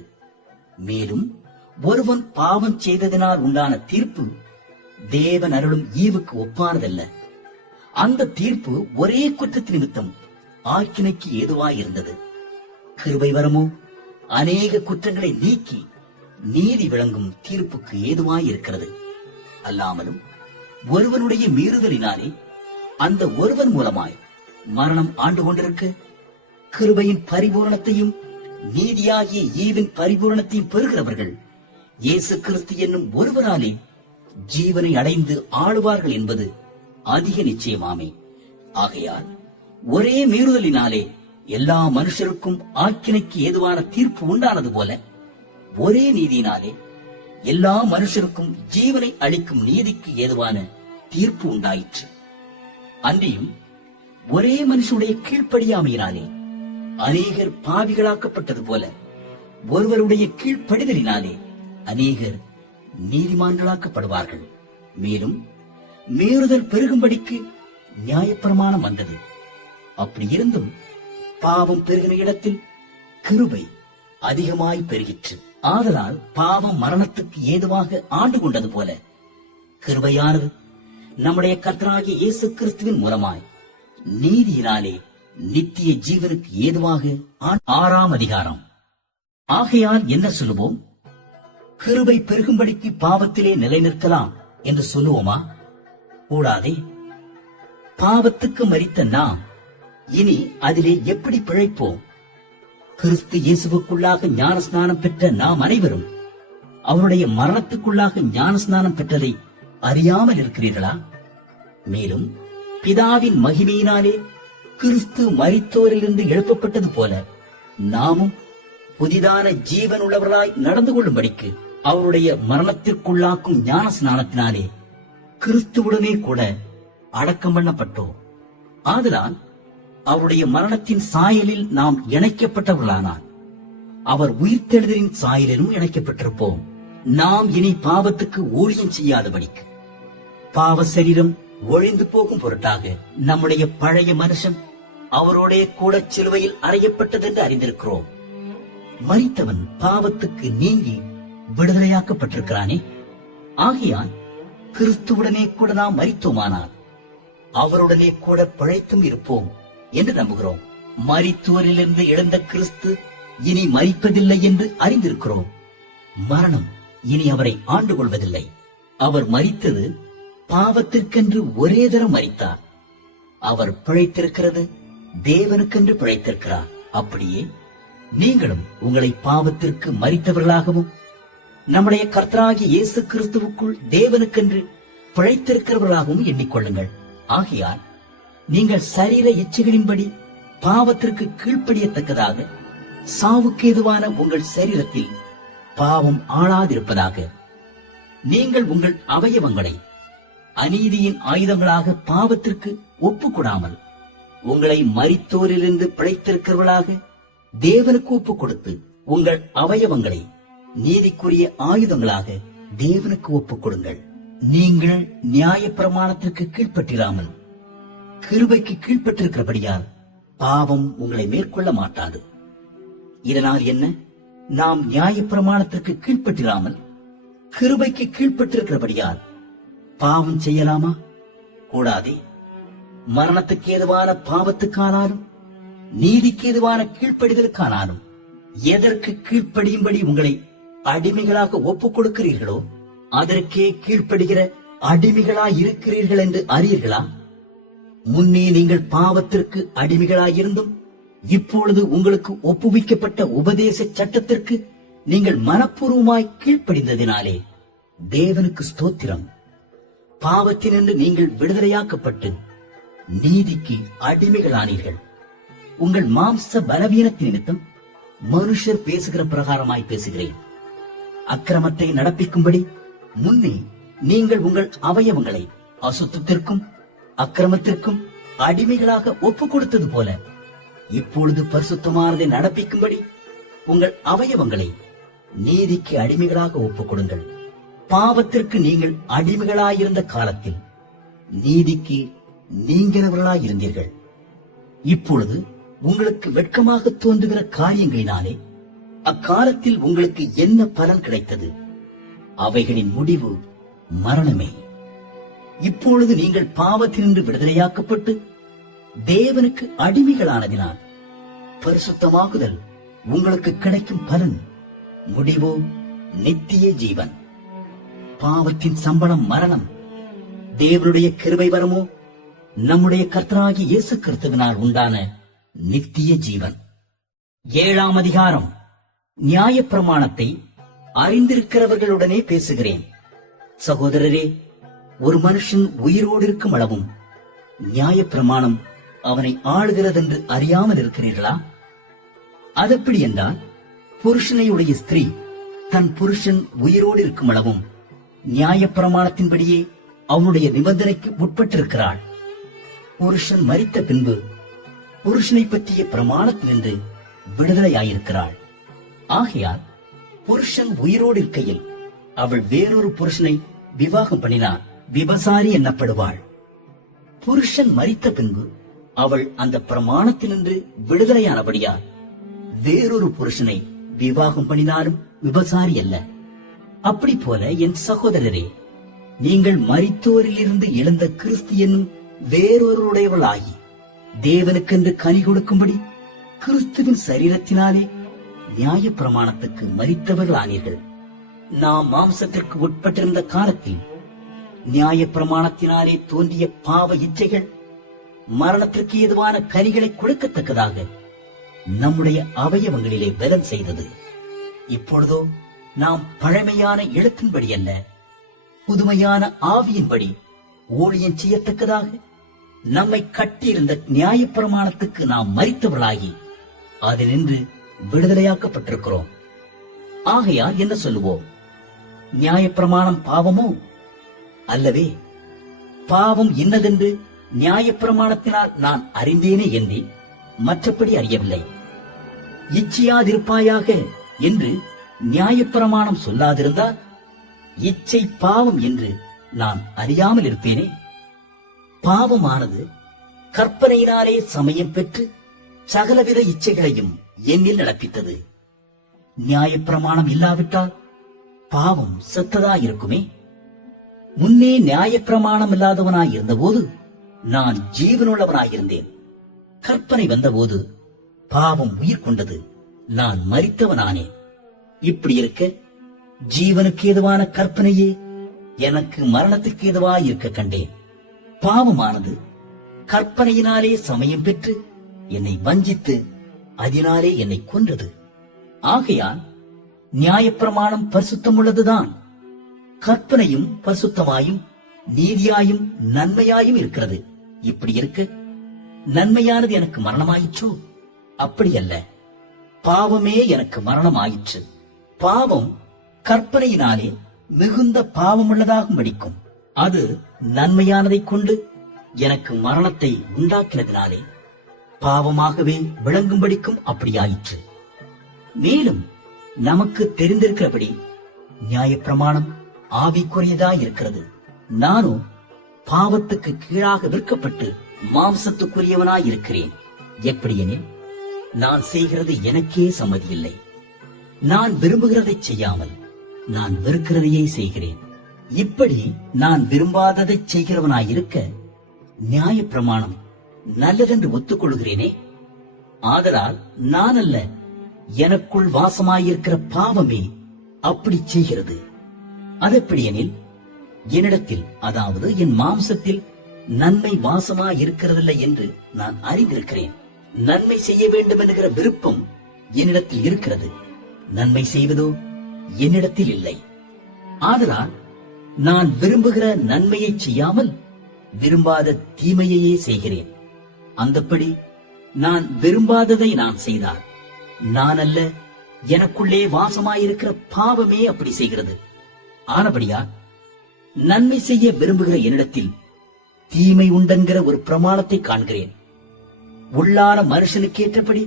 மேலும் ஒருவன் பாவம் செய்ததினால் உண்டான தீர்ப்பு தேவன் அருளும் ஈவுக்கு ஒப்பானதல்ல. அந்த தீர்ப்பு ஒரே குற்றத்து நிமித்தம் ஆக்கினைக்கு ஏதுவாயிருந்தது. கிருபை வரமோ அநேக குற்றங்களை நீக்கி நீதி விளங்கும் தீர்ப்புக்கு ஏதுவாயிருக்கிறது. அல்லாமலும் ஒருவனுடைய மீறுதலினாலே அந்த ஒருவன் மூலமாய் மரணம் ஆண்டு கொண்டிருக்க கிருபையின் பரிபூரணத்தையும் நீதியாகிய ஈவின் பரிபூரணத்தையும் பெறுகிறவர்கள் இயேசு கிறிஸ்து என்னும் ஒருவராலே ஜீவனை அடைந்து ஆளுவார்கள் என்பது அதிக நிச்சயமாமே. ஆகையால் ஒரே மீறுதலினாலே எல்லா மனுஷருக்கும் ஆக்கினைக்கு ஏதுவான தீர்ப்பு உண்டானது போல ஒரே நீதியினாலே எல்லா மனுஷருக்கும் ஜீவனை அளிக்கும் நீதிக்கு ஏதுவான தீர்ப்பு உண்டாயிற்று. அன்றியும் ஒரே மனுஷனுடைய கீழ்ப்படியாமையினாலே அநேகர் பாவிகளாக்கப்பட்டது போல ஒருவருடைய கீழ்ப்படிதலினாலே அநேகர் நீதிமான்களாக்கப்படுவார்கள். மேலும் மீறுதல் பெருகும்படிக்கு நியாயப்பிரமாணம் வந்தது. அப்படி இருந்தும் பாவம் பெருகின இடத்தில் கிருபை அதிகமாய் பெருகிற்று. ஆதலால் பாவம் மரணத்துக்கு ஏதுவாக ஆண்டு கொண்டது போல கிருபையானது நம்முடைய கர்த்தராகிய இயேசு கிறிஸ்துவின் மூலமாய் நீதியினாலே நித்திய ஜீவனுக்கு ஏதுவாக 6ஆம் அதிகாரம். ஆகையால் என்ன சொல்லுவோம்? கிருபை பெருகும்படிக்கு பாவத்திலே நிலை நிற்கலாம் என்று சொல்லுவோமா? கூடாதே. பாவத்துக்கு மரித்த நாம் இனி அதிலே எப்படி பிழைப்போம்? கிறிஸ்து இயேசுவுக்குள்ளாக ஞானஸ்நானம் பெற்ற நாம் அனைவரும் அவருடைய மரணத்துக்குள்ளாக ஞானஸ்நானம் பெற்றதை அறியாமல் இருக்கிறீர்களா? மேலும் பிதாவின் மகிமையினாலே கிறிஸ்து மரித்தோரிலிருந்து எழுப்பப்பட்டது போல நாமும் புதிதான ஜீவன் உள்ளவர்களாய் நடந்து கொள்ளும்படிக்கு அவருடைய மரணத்திற்குள்ளாக்கும் ஞான ஸ்நானத்தினாலே கிறிஸ்துவுடனே கூட அடக்கம் பண்ணப்பட்டோம். ஆதலால் அவருடைய மரணத்தின் சாயலில் நாம் இணைக்கப்பட்டவர்களானால் அவர் உயிர்த்தெழுதலின் சாயலிலும் இணைக்கப்பட்டிருப்போம். நாம் இனி பாவத்துக்கு ஊழியம் செய்யாதபடிக்கு பாவ சரீரம் ஒழிந்து போகும் பொருட்டாக நம்முடைய பழைய மனுஷன் அவரோடைய கூட சிலுவையில் அறையப்பட்டதென்று அறிந்திருக்கிறோம். மரித்தவன் பாவத்துக்கு நீங்கி விடுதலையாக்கப்பட்டிருக்கிறானே. ஆகையால் கிறிஸ்துவுடனே கூட நாம் மரித்தோமானால் அவருடனே கூட பிழைத்தும் இருப்போம் என்று நம்புகிறோம். மரித்தோரிலிருந்து எழுந்த கிறிஸ்து இனி மரிப்பதில்லை என்று அறிந்திருக்கிறோம். மரணம் இனி அவரை ஆண்டு கொள்வதில்லை. அவர் மரித்தது பாவத்திற்கென்று ஒரே தரம் மரித்தார். அவர் பிழைத்திருக்கிறது தேவனுக்கென்று பிழைத்திருக்கிறார். அப்படியே நீங்களும் உங்களை பாவத்திற்கு மரித்தவர்களாகவும் நம்முடைய கர்த்தராகிய இயேசு கிறிஸ்துவுக்குள் தேவனுக்கென்று பிழைத்திருக்கிறவர்களாகவும் எண்ணிக்கொள்ளுங்கள். ஆகையால் நீங்கள் சரீர இச்சைகளின்படி பாவத்திற்கு கீழ்ப்படியத்தக்கதாக சாவுக்கு ஏதுவான உங்கள் சரீரத்தில் பாவம் ஆளாதிருப்பதாக நீங்கள் உங்கள் அவயவங்களை அநீதியின் ஆயுதங்களாக பாவத்திற்கு ஒப்புக்கொடாமல் உங்களை மரித்தோரிலிருந்து பிழைத்திருக்கிறவர்களாக தேவனுக்கு ஒப்புக் கொடுத்து உங்கள் அவயவங்களை நீதிக்குரிய ஆயுதங்களாக தேவனுக்கு ஒப்புக் கொடுங்கள். நீங்கள் நியாய பிரமாணத்திற்கு கீழ்ப்பட்டிராமல் கிருபைக்கு கீழ்ப்பட்டிருக்கிறபடியால் பாவம் உங்களை மேற்கொள்ள மாட்டாது. இதனால் என்ன? நாம் நியாய பிரமாணத்திற்கு கீழ்ப்பட்டிராமல் கிருபைக்கு கீழ்ப்பட்டிருக்கிறபடியால் பாவம் செய்யலாமா? கூடாதே. மரணத்துக்கு ஏதுவான பாவத்துக்கானாலும் நீதிக்கு ஏதுவான கீழ்ப்படிதலுக்கானாலும் எதற்கு கீழ்ப்படியும்படி உங்களை அடிமைகளாக ஒப்புக் கொடுக்கிறீர்களோ அதற்கே கீழ்ப்படுகிற அடிமைகளாயிருக்கிறீர்கள் என்று அறியீர்களா? முன்னே நீங்கள் பாவத்திற்கு அடிமைகளாயிருந்தும் இப்பொழுது உங்களுக்கு ஒப்புவிக்கப்பட்ட உபதேச சட்டத்திற்கு நீங்கள் மனப்பூர்வமாய் கீழ்ப்படிந்ததினாலே தேவனுக்கு ஸ்தோத்திரம். பாவத்தினின்று நீங்கள் விடுதலையாக்கப்பட்டு நீதிக்கு அடிமைகளானீர்கள். உங்கள் மாம்ச பலவீனத்தின் நிமித்தம் மனுஷர் பேசுகிற பிரகாரமாய் பேசுகிறேன். அக்கிரமத்தை நடப்பிக்கும்படி முன்னே நீங்கள் உங்கள் அவயவங்களை அசுத்தத்திற்கும் அக்கிரமத்திற்கும் அடிமைகளாக ஒப்புக் கொடுத்தது போல இப்பொழுது பரிசுத்தமானதை நடப்பிக்கும்படி உங்கள் அவயவங்களை நீதிக்கு அடிமைகளாக ஒப்புக் கொடுங்கள். பாவத்திற்கு நீங்கள் அடிமைகளாயிருந்த காலத்தில் நீதிக்கு நீங்கிறவர்களாயிருந்தீர்கள். இப்பொழுது உங்களுக்கு வெட்கமாக தோன்றுகிற காரியங்களினாலே அக்காலத்தில் உங்களுக்கு என்ன பலன் கிடைத்தது? அவைகளின் முடிவு மரணமே. இப்பொழுது நீங்கள் பாவத்தினின்று விடுதலையாக்கப்பட்டு தேவனுக்கு அடிமைகளானதினால் பரிசுத்தமாகுதல் உங்களுக்கு கிடைக்கும் பலன் முடிவோ நித்திய ஜீவன். பாவத்தின் சம்பளம் மரணம். தேவனுடைய கிருபை வரமோ நம்முடைய கர்த்தராகிய இயேசு கிறிஸ்துவினால் உண்டான நித்திய ஜீவன். 7ஆம் அதிகாரம். நியாயப்பிரமாணத்தை அறிந்திருக்கிறவர்களுடனே பேசுகிறேன். சகோதரரே, ஒரு மனுஷன் உயிரோடு இருக்கும் அளவும் நியாயப்பிரமாணம் அவனை ஆளுகிறதென்று அறியாமல் இருக்கிறீர்களா? அதெப்படி என்றால், புருஷனையுடைய ஸ்திரீ தன் புருஷன் உயிரோடு இருக்கும் அளவும் நியாயப்பிரமாணத்தின்படியே அவனுடைய நிபந்தனைக்கு உட்பட்டிருக்கிறாள். புருஷன் மரித்த பின்பு புருஷனை பற்றிய பிரமாணத்தினின்று விடுதலையாயிருக்கிறாள். ஆகையால் புருஷன் உயிரோடு இருக்கையில் அவள் வேறொரு புருஷனை விவாகம் பண்ணினார், விபசாரி எண்ணப்படுவாள். புருஷன் மரித்த பின்பு அவள் அந்த பிரமாணத்தினின்று விடுதலையானபடியால் வேறொரு புருஷனை விவாகம் பண்ணினாலும் விபசாரி அல்ல. அப்படி போல என் சகோதரரே, நீங்கள் மரித்தோரிலிருந்து எழுந்த கிறிஸ்து என்னும் வேறொருடையவளாகி தேவனுக்கென்று கனி கொடுக்கும்படி கிறிஸ்துவின் சரீரத்தினாலே நியாய பிரமாணத்துக்கு மரித்தவர்களானீர்கள். நாம் மாம்சத்திற்கு உட்பட்டிருந்த காலத்தில் நியாய பிரமாணத்தினாலே தோன்றிய பாவ இச்சைகள் மரணத்திற்கு ஏதுவான கனிகளை கொடுக்கத்தக்கதாக நம்முடைய அவயவங்களிலே பலம் செய்தது. இப்பொழுதோ நாம் பழமையான எழுத்தின்படி அல்ல, புதுமையான ஆவியின்படி ஊழியம் செய்யத்தக்கதாக நம்மை கட்டியிருந்த நியாய பிரமாணத்துக்கு நாம் மரித்தவர்களாகி அதினின்று விடுதலையாக்கப்பட்டிருக்கிறோம். ஆகையால் என்ன சொல்லுவோம்? நியாய பிரமாணம் பாவமோ? அல்லவே. பாவம் இன்னதென்று நியாய பிரமாணத்தினால் நான் அறிந்தேனே என்று மற்றபடி அறியவில்லை. இச்சையாதிருப்பாயாக என்று நியாய பிரமாணம் சொல்லாதிருந்தால் இச்சை பாவம் என்று நான் அறியாமல் இருப்பேனே. பாவமானது கற்பனையினாலே சமயம் பெற்று சகலவித இச்சைகளையும் என்னில் நடப்பித்தது. நியாய பிரமாணம் இல்லாவிட்டால் பாவம் செத்ததாயிருக்குமே. முன்னே நியாய பிரமாணம் இல்லாதவனாய் இருந்தபோது நான் ஜீவனுள்ளவனாயிருந்தேன். கற்பனை வந்தபோது பாவம் உயிர் கொண்டது, நான் மரித்தவனானேன். இப்படி இருக்க ஜீவனுக்கு ஏதுவான கற்பனையே எனக்கு மரணத்துக்கு ஏதுவாய் இருக்க கண்டேன். பாவமானது கற்பனையினாலே சமயம் பெற்று என்னை வஞ்சித்து அதனாலே என்னை கொன்றது. ஆகையால் நியாயப்பிரமாணம் பரிசுத்தமுள்ளதுதான். கற்பனையும் பரிசுத்தமாயும் நீதியாயும் நன்மையாயும் இருக்கிறது. இப்படி இருக்க நன்மையானது எனக்கு மரணமாயிற்றோ? அப்படி அல்ல, பாவமே எனக்கு மரணமாயிற்று. பாவம் கற்பனையினாலே மிகுந்த பாவமுள்ளதாகும் படிக்கும். அது நன்மையானதை கொண்டு எனக்கு மரணத்தை உண்டாக்கினதினாலே பாவமாகவே விளங்கும்படிக்கும் அப்படியாயிற்று. மேலும் நமக்கு தெரிந்திருக்கிறபடி நியாயப்பிரமாணம் ஆவிக்குரியதாயிருக்கிறது. நானும் பாவத்துக்கு கீழாக விற்கப்பட்டு மாம்சத்துக்குரியவனாயிருக்கிறேன். எப்படியெனில் நான் செய்கிறது எனக்கே சம்மதியில்லை. நான் விரும்புகிறதை செய்யாமல் நான் வெறுக்கிறதையே செய்கிறேன். இப்படி நான் விரும்பாததை செய்கிறவனாயிருக்க நியாயப்பிரமாணம் நல்லதென்று ஒத்துக்கொள்கிறேனே. ஆதலால் நான் அல்ல, எனக்குள் வாசமாயிருக்கிற பாவமே அப்படி செய்கிறது. அதெப்படியெனில் என்னிடத்தில், அதாவது என் மாம்சத்தில் நன்மை வாசமாயிருக்கிறதில்லை என்று நான் அறிந்திருக்கிறேன். நன்மை செய்ய வேண்டும் என்கிற விருப்பம் என்னிடத்தில் இருக்கிறது, நன்மை செய்வதோ என்னிடத்தில் இல்லை. ஆதலால் நான் விரும்புகிற நன்மையை செய்யாமல் விரும்பாத தீமையையே செய்கிறேன். அந்தப்படி நான் விரும்பாததை நான் செய்தால் நான் அல்ல, எனக்குள்ளே வாசமாயிருக்கிற பாவமே அப்படி செய்கிறது. ஆனபடியா நன்மை செய்ய விரும்புகிற என்னிடத்தில் தீமை உண்டென்கிற ஒரு பிரமாணத்தை காண்கிறேன். உள்ளான மனுஷனுக்கேற்றபடி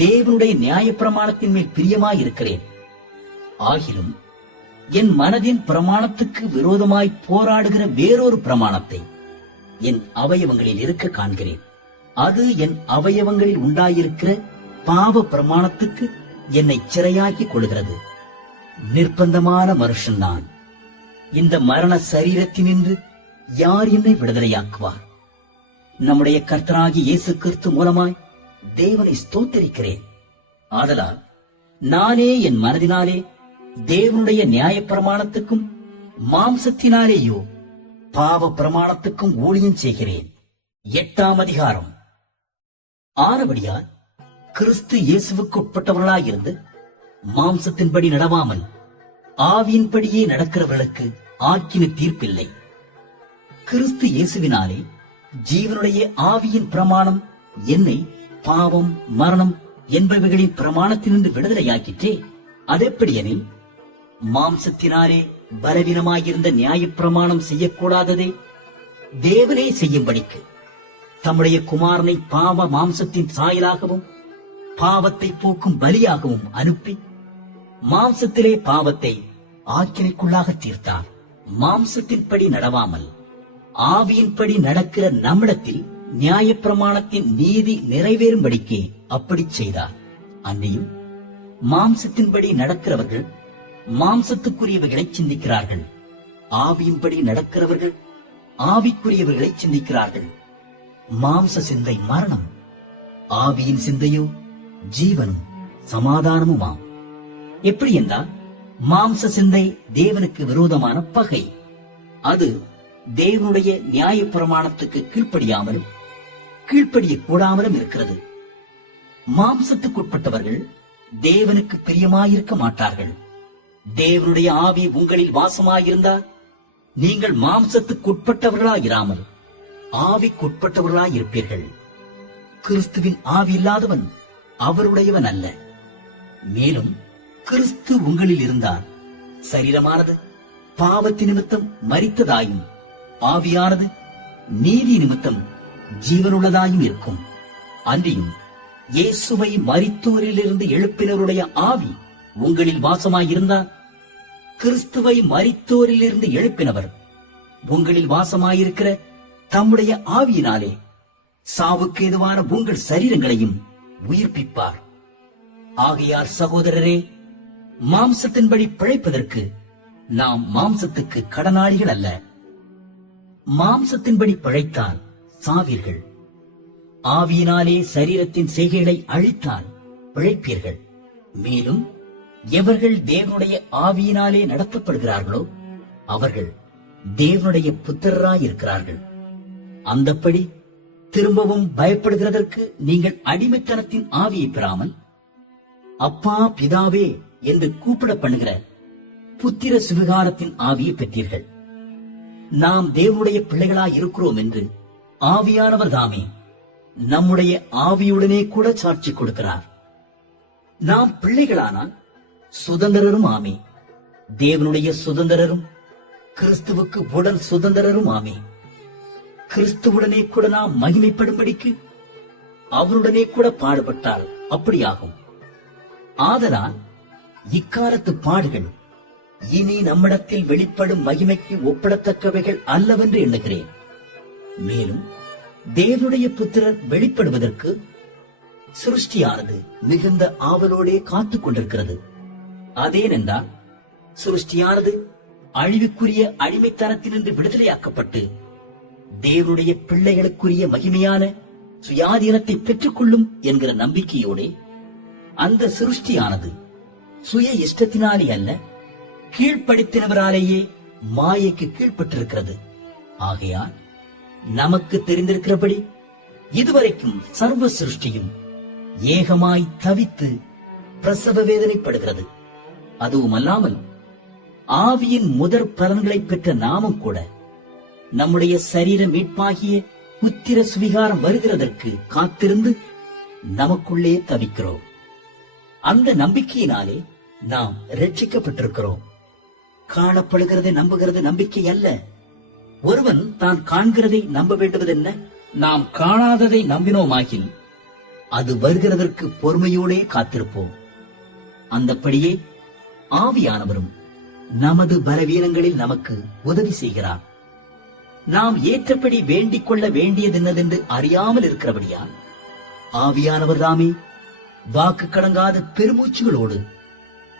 தேவனுடைய நியாய பிரமாணத்தின் மேல் பிரியமாயிருக்கிறேன். ஆகிலும் என் மனதின் பிரமாணத்துக்கு விரோதமாய் போராடுகிற வேறொரு பிரமாணத்தை என் அவயவங்களில் இருக்க காண்கிறேன். அது என் அவயவங்களில் உண்டாயிருக்கிற பாவ பிரமாணத்துக்கு என்னை சிறையாக்கிக் கொள்கிறது. நிர்பந்தமான மனுஷன் நான். இந்த மரண சரீரத்தினின்று யார் என்னை விடுதலையாக்குவார்? நம்முடைய கர்த்தராகிய இயேசு கிறிஸ்து மூலமாய் தேவனை ஸ்தோத்தரிக்கிறேன். ஆதலால் நானே என் மனதினாலே தேவனுடைய நியாய பிரமாணத்துக்கும் மாம்சத்தினாலேயோ பாவ பிரமாணத்துக்கும் ஊழியம் செய்கிறேன். 8ஆம் அதிகாரம். ஆனபடியால் கிறிஸ்து இயேசுவுக்கு உட்பட்டவர்களாயிருந்து மாம்சத்தின்படி நடவாமல் ஆவியின்படியே நடக்கிறவர்களுக்கு ஆக்கின தீர்ப்பில்லை. கிறிஸ்து இயேசுவினாலே ஜீவனுடைய ஆவியின் பிரமாணம் என்னை பாவம் மரணம் என்பவைகளின் பிரமாணத்தினின்று விடுதலையாக்கிற்றே. அதெப்படியெனில் மாம்சத்தினாலே பலவீனமாயிருந்த நியாய பிரமாணம் செய்யக்கூடாததே தேவனே செய்யும்படிக்கு தம்முடைய குமாரனை பாவ மாம்சத்தின் சாயலாகவும் பாவத்தை போக்கும் பலியாகவும் அனுப்பி மாம்சத்திலே பாவத்தை ஆக்கினைக்குள்ளாக தீர்த்தார். மாம்சத்தின்படி நடவாமல் ஆவியின்படி நடக்கிற நம்மிடத்தில் நியாயப்பிரமாணத்தின் நீதி நிறைவேறும்படிக்கே அப்படி செய்தார். அன்றியும் மாம்சத்தின்படி நடக்கிறவர்கள் மாம்சத்துக்குரியவைகளை சிந்திக்கிறார்கள், ஆவியின்படி நடக்கிறவர்கள் ஆவிக்குரியவர்களை சிந்திக்கிறார்கள். மாம்ச சிந்தை மரணம், ஆவியின் சிந்தையோ ஜீவனும் சமாதானமுமாம். எப்படி என்றால், மாம்ச சிந்தை தேவனுக்கு விரோதமான பகை. அது தேவனுடைய நியாயப்பிரமாணத்துக்கு கீழ்ப்படியாமலும் கீழ்ப்படிய கூடாமலும் இருக்கிறது. மாம்சத்துக்குட்பட்டவர்கள் தேவனுக்கு பிரியமாயிருக்க மாட்டார்கள். தேவனுடைய ஆவி உங்களில் வாசமாயிருந்தால் நீங்கள் மாம்சத்துக்குட்பட்டவர்களாயிராமல் ஆவிக்குட்பட்டவர்களாயிருப்பீர்கள். கிறிஸ்துவின் ஆவி இல்லாதவன் அவருடையவன் அல்ல. மேலும் கிறிஸ்து உங்களில் இருந்தால் சரீரமானது பாவத்தி நிமித்தம் மரித்ததாயும் ஆவியானது நீதி நிமித்தம் ஜீவனுள்ளதாயும் இருக்கும். அன்றியும் இயேசுவை மரித்தோரிலிருந்து எழுப்பினருடைய ஆவி உங்களில் வாசமாயிருந்தால் கிறிஸ்துவை மரித்தோரிலிருந்து எழுப்பினவர் உங்களில் வாசமாயிருக்கிற தம்முடைய ஆவியினாலே சாவுக்கு ஏதுவான உங்கள் சரீரங்களையும் உயிர்ப்பிப்பார். ஆகையார் சகோதரரே, மாம்சத்தின்படி பிழைப்பதற்கு நாம் மாம்சத்துக்கு கடனாளிகள் அல்ல. மாம்சத்தின்படி பிழைத்தால் சாவீர்கள், ஆவியினாலே சரீரத்தின் செய்கைகளை அழித்தால் பிழைப்பீர்கள். மேலும் எவர்கள் தேவனுடைய ஆவியினாலே நடத்தப்படுகிறார்களோ அவர்கள் தேவனுடைய புத்திரராயிருக்கிறார்கள். அந்தப்படி திரும்பவும் பயப்படுகிறதற்கு நீங்கள் அடிமைத்தனத்தின் ஆவியை பெறாமல் அப்பா பிதாவே என்று கூப்பிட பண்ணுகிற புத்திர சுவிகாரத்தின் ஆவியை பெற்றீர்கள். நாம் தேவனுடைய பிள்ளைகளாய் இருக்கிறோம் என்று ஆவியானவர் தாமே நம்முடைய ஆவியுடனே கூட சாட்சி கொடுக்கிறார். நாம் பிள்ளைகளானால் சுதந்திரரும் ஆமே, தேவனுடைய சுதந்திரரும் கிறிஸ்துவுக்கு உடன் சுதந்திரரும் ஆமே. கிறிஸ்துவுடனே கூட நாம் மகிமைப்படும்படிக்கு அவருடனே கூட பாடுபட்டால் அப்படியாகும். ஆதலால் இக்காலத்து பாடுகள் இனி நம்மிடத்தில் வெளிப்படும் மகிமைக்கு ஒப்பிடத்தக்கவைகள் அல்லவென்று எண்ணுகிறேன். மேலும் தேவனுடைய புத்திரர் வெளிப்படுவதற்கு சிருஷ்டியானது மிகுந்த ஆவலோடே காத்துக் கொண்டிருக்கிறது. அதேனென்றால் சிருஷ்டியானது அழிவுக்குரிய அடிமைத்தனத்தினின்று விடுதலையாக்கப்பட்டு தேவனுடைய பிள்ளைகளுக்குரிய மகிமையான சுயாதீனத்தை பெற்றுக் கொள்ளும் என்கிற நம்பிக்கையோட அந்த சிருஷ்டியானது சுய இஷ்டத்தினாலே அல்ல, கீழ்ப்படுத்தினவராலேயே மாயைக்கு கீழ்ப்பட்டிருக்கிறது. ஆகையால் நமக்கு தெரிந்திருக்கிறபடி இதுவரைக்கும் சர்வ சிருஷ்டியும் ஏகமாய் தவித்து பிரசவ வேதனைப்படுகிறது. அதுவும் அல்லாமல் ஆவியின் முதற் பலன்களை பெற்ற நாமும் கூட நம்முடைய சரீர மீட்பாகிய புத்திர சுவிகாரம் வருகிறதற்கு காத்திருந்து நமக்குள்ளே தவிக்கிறோம். அந்த நம்பிக்கையினாலே நாம் ரட்சிக்கப்பட்டிருக்கிறோம். காணப்படுகிறதை நம்புகிறது நம்பிக்கை அல்ல. ஒருவன் தான் காண்கிறதை நம்ப வேண்டுவதென்ன? நாம் காணாததை நம்பினோமாகில் அது வருகிறதற்கு பொறுமையோடே காத்திருப்போம். அந்தப்படியே ஆவியானவரும் நமது பலவீனங்களில் நமக்கு உதவி செய்கிறார். நாம் ஏற்றபடி வேண்டிக் கொள்ள வேண்டியதென்னதென்று அறியாமல் இருக்கிறபடியால் ஆவியானவர் தாமே வாக்கு கடங்காத பெருமூச்சுகளோடு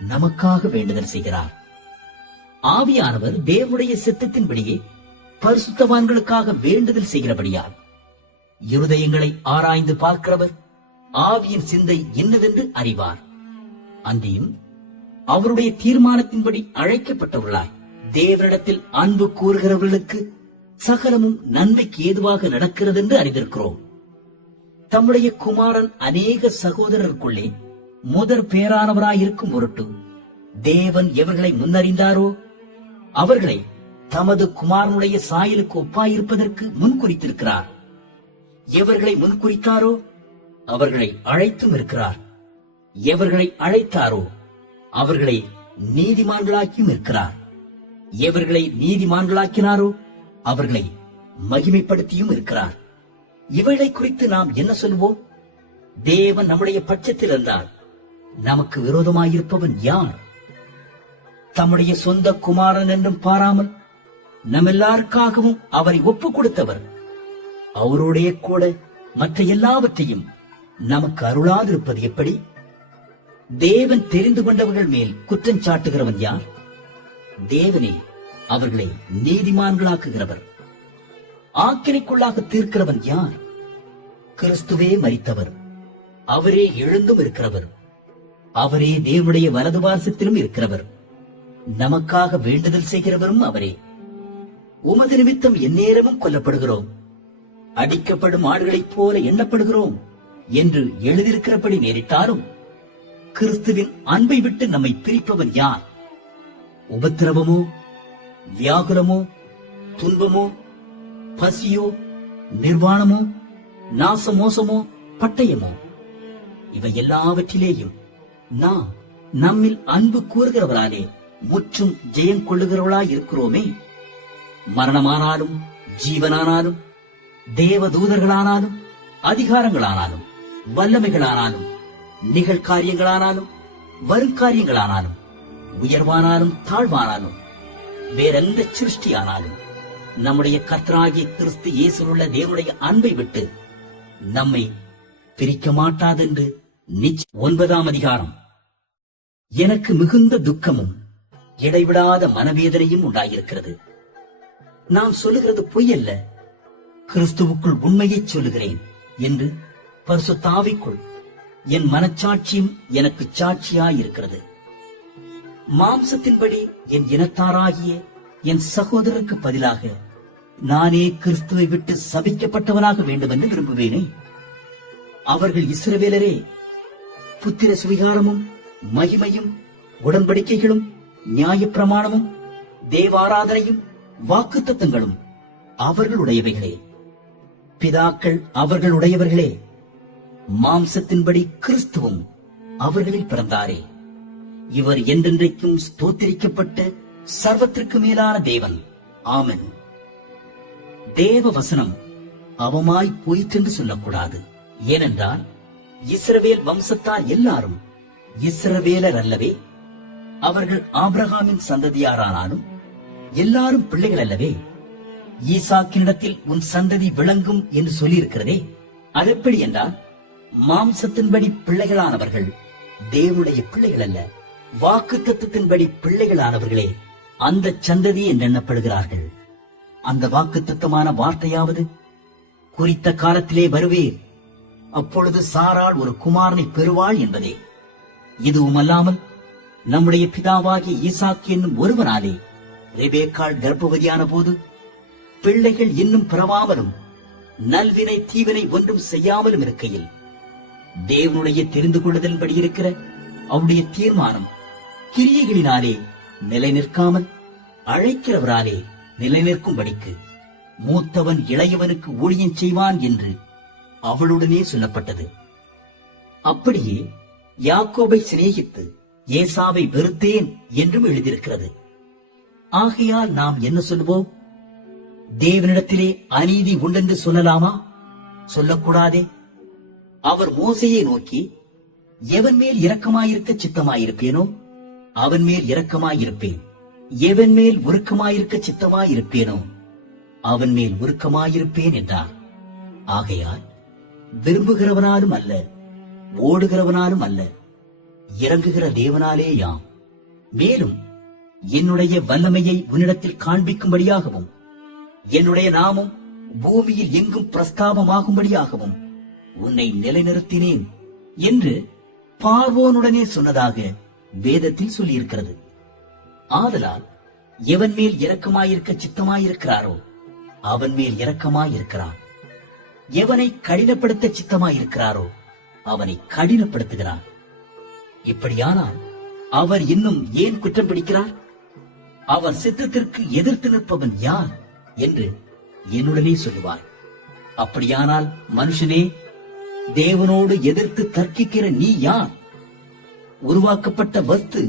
நமக்காக வேண்டுதல் செய்கிறார். ஆவியானவர் தேவனுடைய சித்தத்தின்படியே பரிசுத்தவான்களுக்காக வேண்டுதல் செய்கிறபடியால் இருதயங்களை ஆராய்ந்து பார்க்கிறவர் ஆவியின் சிந்தை என்னதென்று அறிவார். அன்றியும் அவருடைய தீர்மானத்தின்படி அழைக்கப்பட்டவர்களாய் தேவனிடத்தில் அன்பு கூறுகிறவர்களுக்கு சகலமும் நன்மைக்கு ஏதுவாக நடக்கிறது என்று அறிந்திருக்கிறோம். தம்முடைய குமாரன் அநேக சகோதரருக்குள்ளே முதற் பேரானவராயிருக்கும் பொருட்டு தேவன் எவர்களை முன்னறிந்தாரோ அவர்களை தமது குமாரனுடைய சாயலுக்கு ஒப்பாயிருப்பதற்கு முன்குறித்திருக்கிறார். எவர்களை முன்குறித்தாரோ அவர்களை அழைத்தும் இருக்கிறார். எவர்களை அழைத்தாரோ அவர்களை நீதிமான்களாக்கியும் இருக்கிறார். எவர்களை நீதிமான்களாக்கினாரோ அவர்களை மகிமைப்படுத்தியும் இருக்கிறார். இவளை குறித்து நாம் என்ன சொல்வோம்? தேவன் நம்முடைய பட்சத்தில் இருந்தால் நமக்கு விரோதமாயிருப்பவன் யார்? தம்முடைய சொந்த குமாரன் என்றும் பாராமல் நம்ம எல்லாருக்காகவும் அவரை ஒப்புக் கொடுத்தவர் அவருடைய கூட மற்ற எல்லாவற்றையும் நமக்கு அருளாதிருப்பது எப்படி? தேவன் தெரிந்து கொண்டவர்கள் மேல் குற்றம் சாட்டுகிறவன் யார்? தேவனே அவர்களை நீதிமான்களாக்குகிறவர். ஆக்கினைக்குள்ளாக தீர்க்கிறவன் யார்? கிறிஸ்துவே மரித்தவர், அவரே எழுந்தும் இருக்கிறவர், அவரே தேவனுடைய வலது பார்சத்திலும் இருக்கிறவர், நமக்காக வேண்டுதல் செய்கிறவரும் அவரே. உமது நிமித்தம் எந்நேரமும் கொல்லப்படுகிறோம், அடிக்கப்படும் ஆடுகளைப் போல எண்ணப்படுகிறோம் என்று எழுதியிருக்கிறபடி நேரிட்டாலும் கிறிஸ்துவின் அன்பை விட்டு நம்மை பிரிப்பவர் யார்? உபத்திரவமோ, வியாகுலமோ, துன்பமோ, பசியோ, நிர்வாணமோ, நாசமோசமோ, பட்டயமோ, இவை எல்லாவற்றிலேயும் நாம் நம்மில் அன்பு கூறுகிறவராலே முற்றும் ஜெயம் கொள்ளுகிறவர்களாய் இருக்கிறோமே. மரணமானாலும் ஜீவனானாலும் தேவதூதர்களானாலும் அதிகாரங்களானாலும் வல்லமைகளானாலும் நிகழ்காரியங்களானாலும் வருங்காரியங்களானாலும் உயர்வானாலும் தாழ்வானாலும் வேறெந்த சிருஷ்டியானாலும் நம்முடைய கர்த்தராகிய கிறிஸ்து இயேசுவுள்ள தேவனுடைய அன்பை விட்டு நம்மை பிரிக்க மாட்டாதென்று 9ஆம் அதிகாரம். எனக்கு மிகுந்த துக்கமும் இடைவிடாத மனவேதனையும் உண்டாயிருக்கிறது. நாம் சொல்லுகிறது பொய் அல்ல, கிறிஸ்துவுக்குள் உண்மையை சொல்லுகிறேன் என்று பரிசுத்த ஆவிக்குள் என் மனச்சாட்சியும் எனக்கு சாட்சியாயிருக்கிறது. மாம்சத்தின்படி என் இனத்தாராகிய என் சகோதரருக்கு பதிலாக நானே கிறிஸ்துவை விட்டு சபிக்கப்பட்டவனாக வேண்டும் என்று விரும்புவேனே. அவர்கள் இஸ்ரவேலரே. புத்திர சுவிகாரமும் மகிமையும் உடன்படிக்கைகளும் நியாயப்பிரமாணமும் தேவாராதனையும் வாக்குத்தத்தங்களும் அவர்களுடையவைகளே. பிதாக்கள் அவர்களுடையவர்களே. மாம்சத்தின்படி கிறிஸ்துவும் அவர்களில் பிறந்தாரே. இவர் என்றென்றைக்கும் ஸ்தோத்திரிக்கப்பட்ட சர்வத்திற்கு மேலான தேவன். ஆமென். தேவ வசனம் அவமாய் போயிற்றென்று சொல்லக்கூடாது. ஏனென்றால் இஸ்ரவேல் வம்சத்தார் எல்லாரும் இஸ்ரவேலர் அல்லவே. அவர்கள் ஆபிரகாமின் சந்ததியாரானாலும் எல்லாரும் பிள்ளைகள் அல்லவே. ஈசாக்கினிடத்தில் உன் சந்ததி விளங்கும் என்று சொல்லியிருக்கிறதே, அதெப்படி என்றால் மாம்சத்தின்படி பிள்ளைகளானவர்கள் தேவனுடைய பிள்ளைகள் அல்ல, வாக்குத்தத்தத்தின்படி பிள்ளைகளானவர்களே அந்த சந்ததி என்று எண்ணப்படுகிறார்கள். அந்த வாக்குத்தத்தமான வார்த்தையாவது, குறித்த காலத்திலே வருவேன், அப்பொழுது சாராள் ஒரு குமாரனை பெறுவாள் என்பதே. இதுவும் அல்லாமல் நம்முடைய பிதாவாகிய ஈசாக்கு என்னும் ஒருவனாலே ரெபேக்காள் கர்ப்பவதியான போது பிள்ளைகள் இன்னும் பிறவாமலும் நல்வினை தீவினை ஒன்றும் செய்யாமலும் இருக்கையில் தேவனுடைய தெரிந்து கொள்ளுதலின்படி இருக்கிற அவருடைய தீர்மானம் கிரியைகளினாலே நிலை நிற்காமல் அழைக்கிறவராலே நிலை நிற்கும்படிக்கு மூத்தவன் இளையவனுக்கு ஊழியம் செய்வான் என்று அவளுடனே சொல்லப்பட்டது. அப்படியே யாக்கோபை சிநேகித்து ஏசாவை வெறுத்தேன் என்றும் எழுதியிருக்கிறது. ஆகையால் நாம் என்ன சொல்லுவோம்? தேவனிடத்திலே அநீதி உண்டென்று சொல்லலாமா? சொல்லக்கூடாதே. அவர் மோசையை நோக்கி, எவன் மேல் இரக்கமாயிருக்க சித்தமாயிருப்பேனோ அவன் மேல் இரக்கமாயிருப்பேன், எவன் மேல் உருக்கமாயிருக்க சித்தமாயிருப்பேனோ அவன் மேல் உருக்கமாயிருப்பேன் என்றார். ஆகையால் விரும்புகிறவனாலும் அல்ல, ஓடுகிறவனாலும் அல்ல, இறங்குகிற தேவனாலேயாம். மேலும் என்னுடைய வல்லமையை உன்னிடத்தில் காண்பிக்கும்படியாகவும் என்னுடைய நாமம் பூமியில் எங்கும் பிரஸ்தாபமாகும்படியாகவும் உன்னை நிலைநிறுத்தினேன் என்று பார்வோனுடனே சொன்னதாக வேதத்தில் சொல்லியிருக்கிறது. ஆதலால் எவன் மேல் இரக்கமாயிருக்க சித்தமாயிருக்கிறாரோ அவன் மேல் இரக்கமாயிருக்கிறான், எவனை கடினப்படுத்த சித்தமாயிருக்கிறாரோ அவனை கடினப்படுத்துகிறார். இப்படியானால் அவர் இன்னும் ஏன் குற்றம் பிடிக்கிறார்? அவர் சித்தத்திற்கு எதிர்த்து நிற்பவன் யார் என்று என்னுடனே சொல்லுவார். அப்படியானால் மனுஷனே, தேவனோடு எதிர்த்து தர்க்கிக்கிற நீ யார்? உருவாக்கப்பட்ட வஸ்து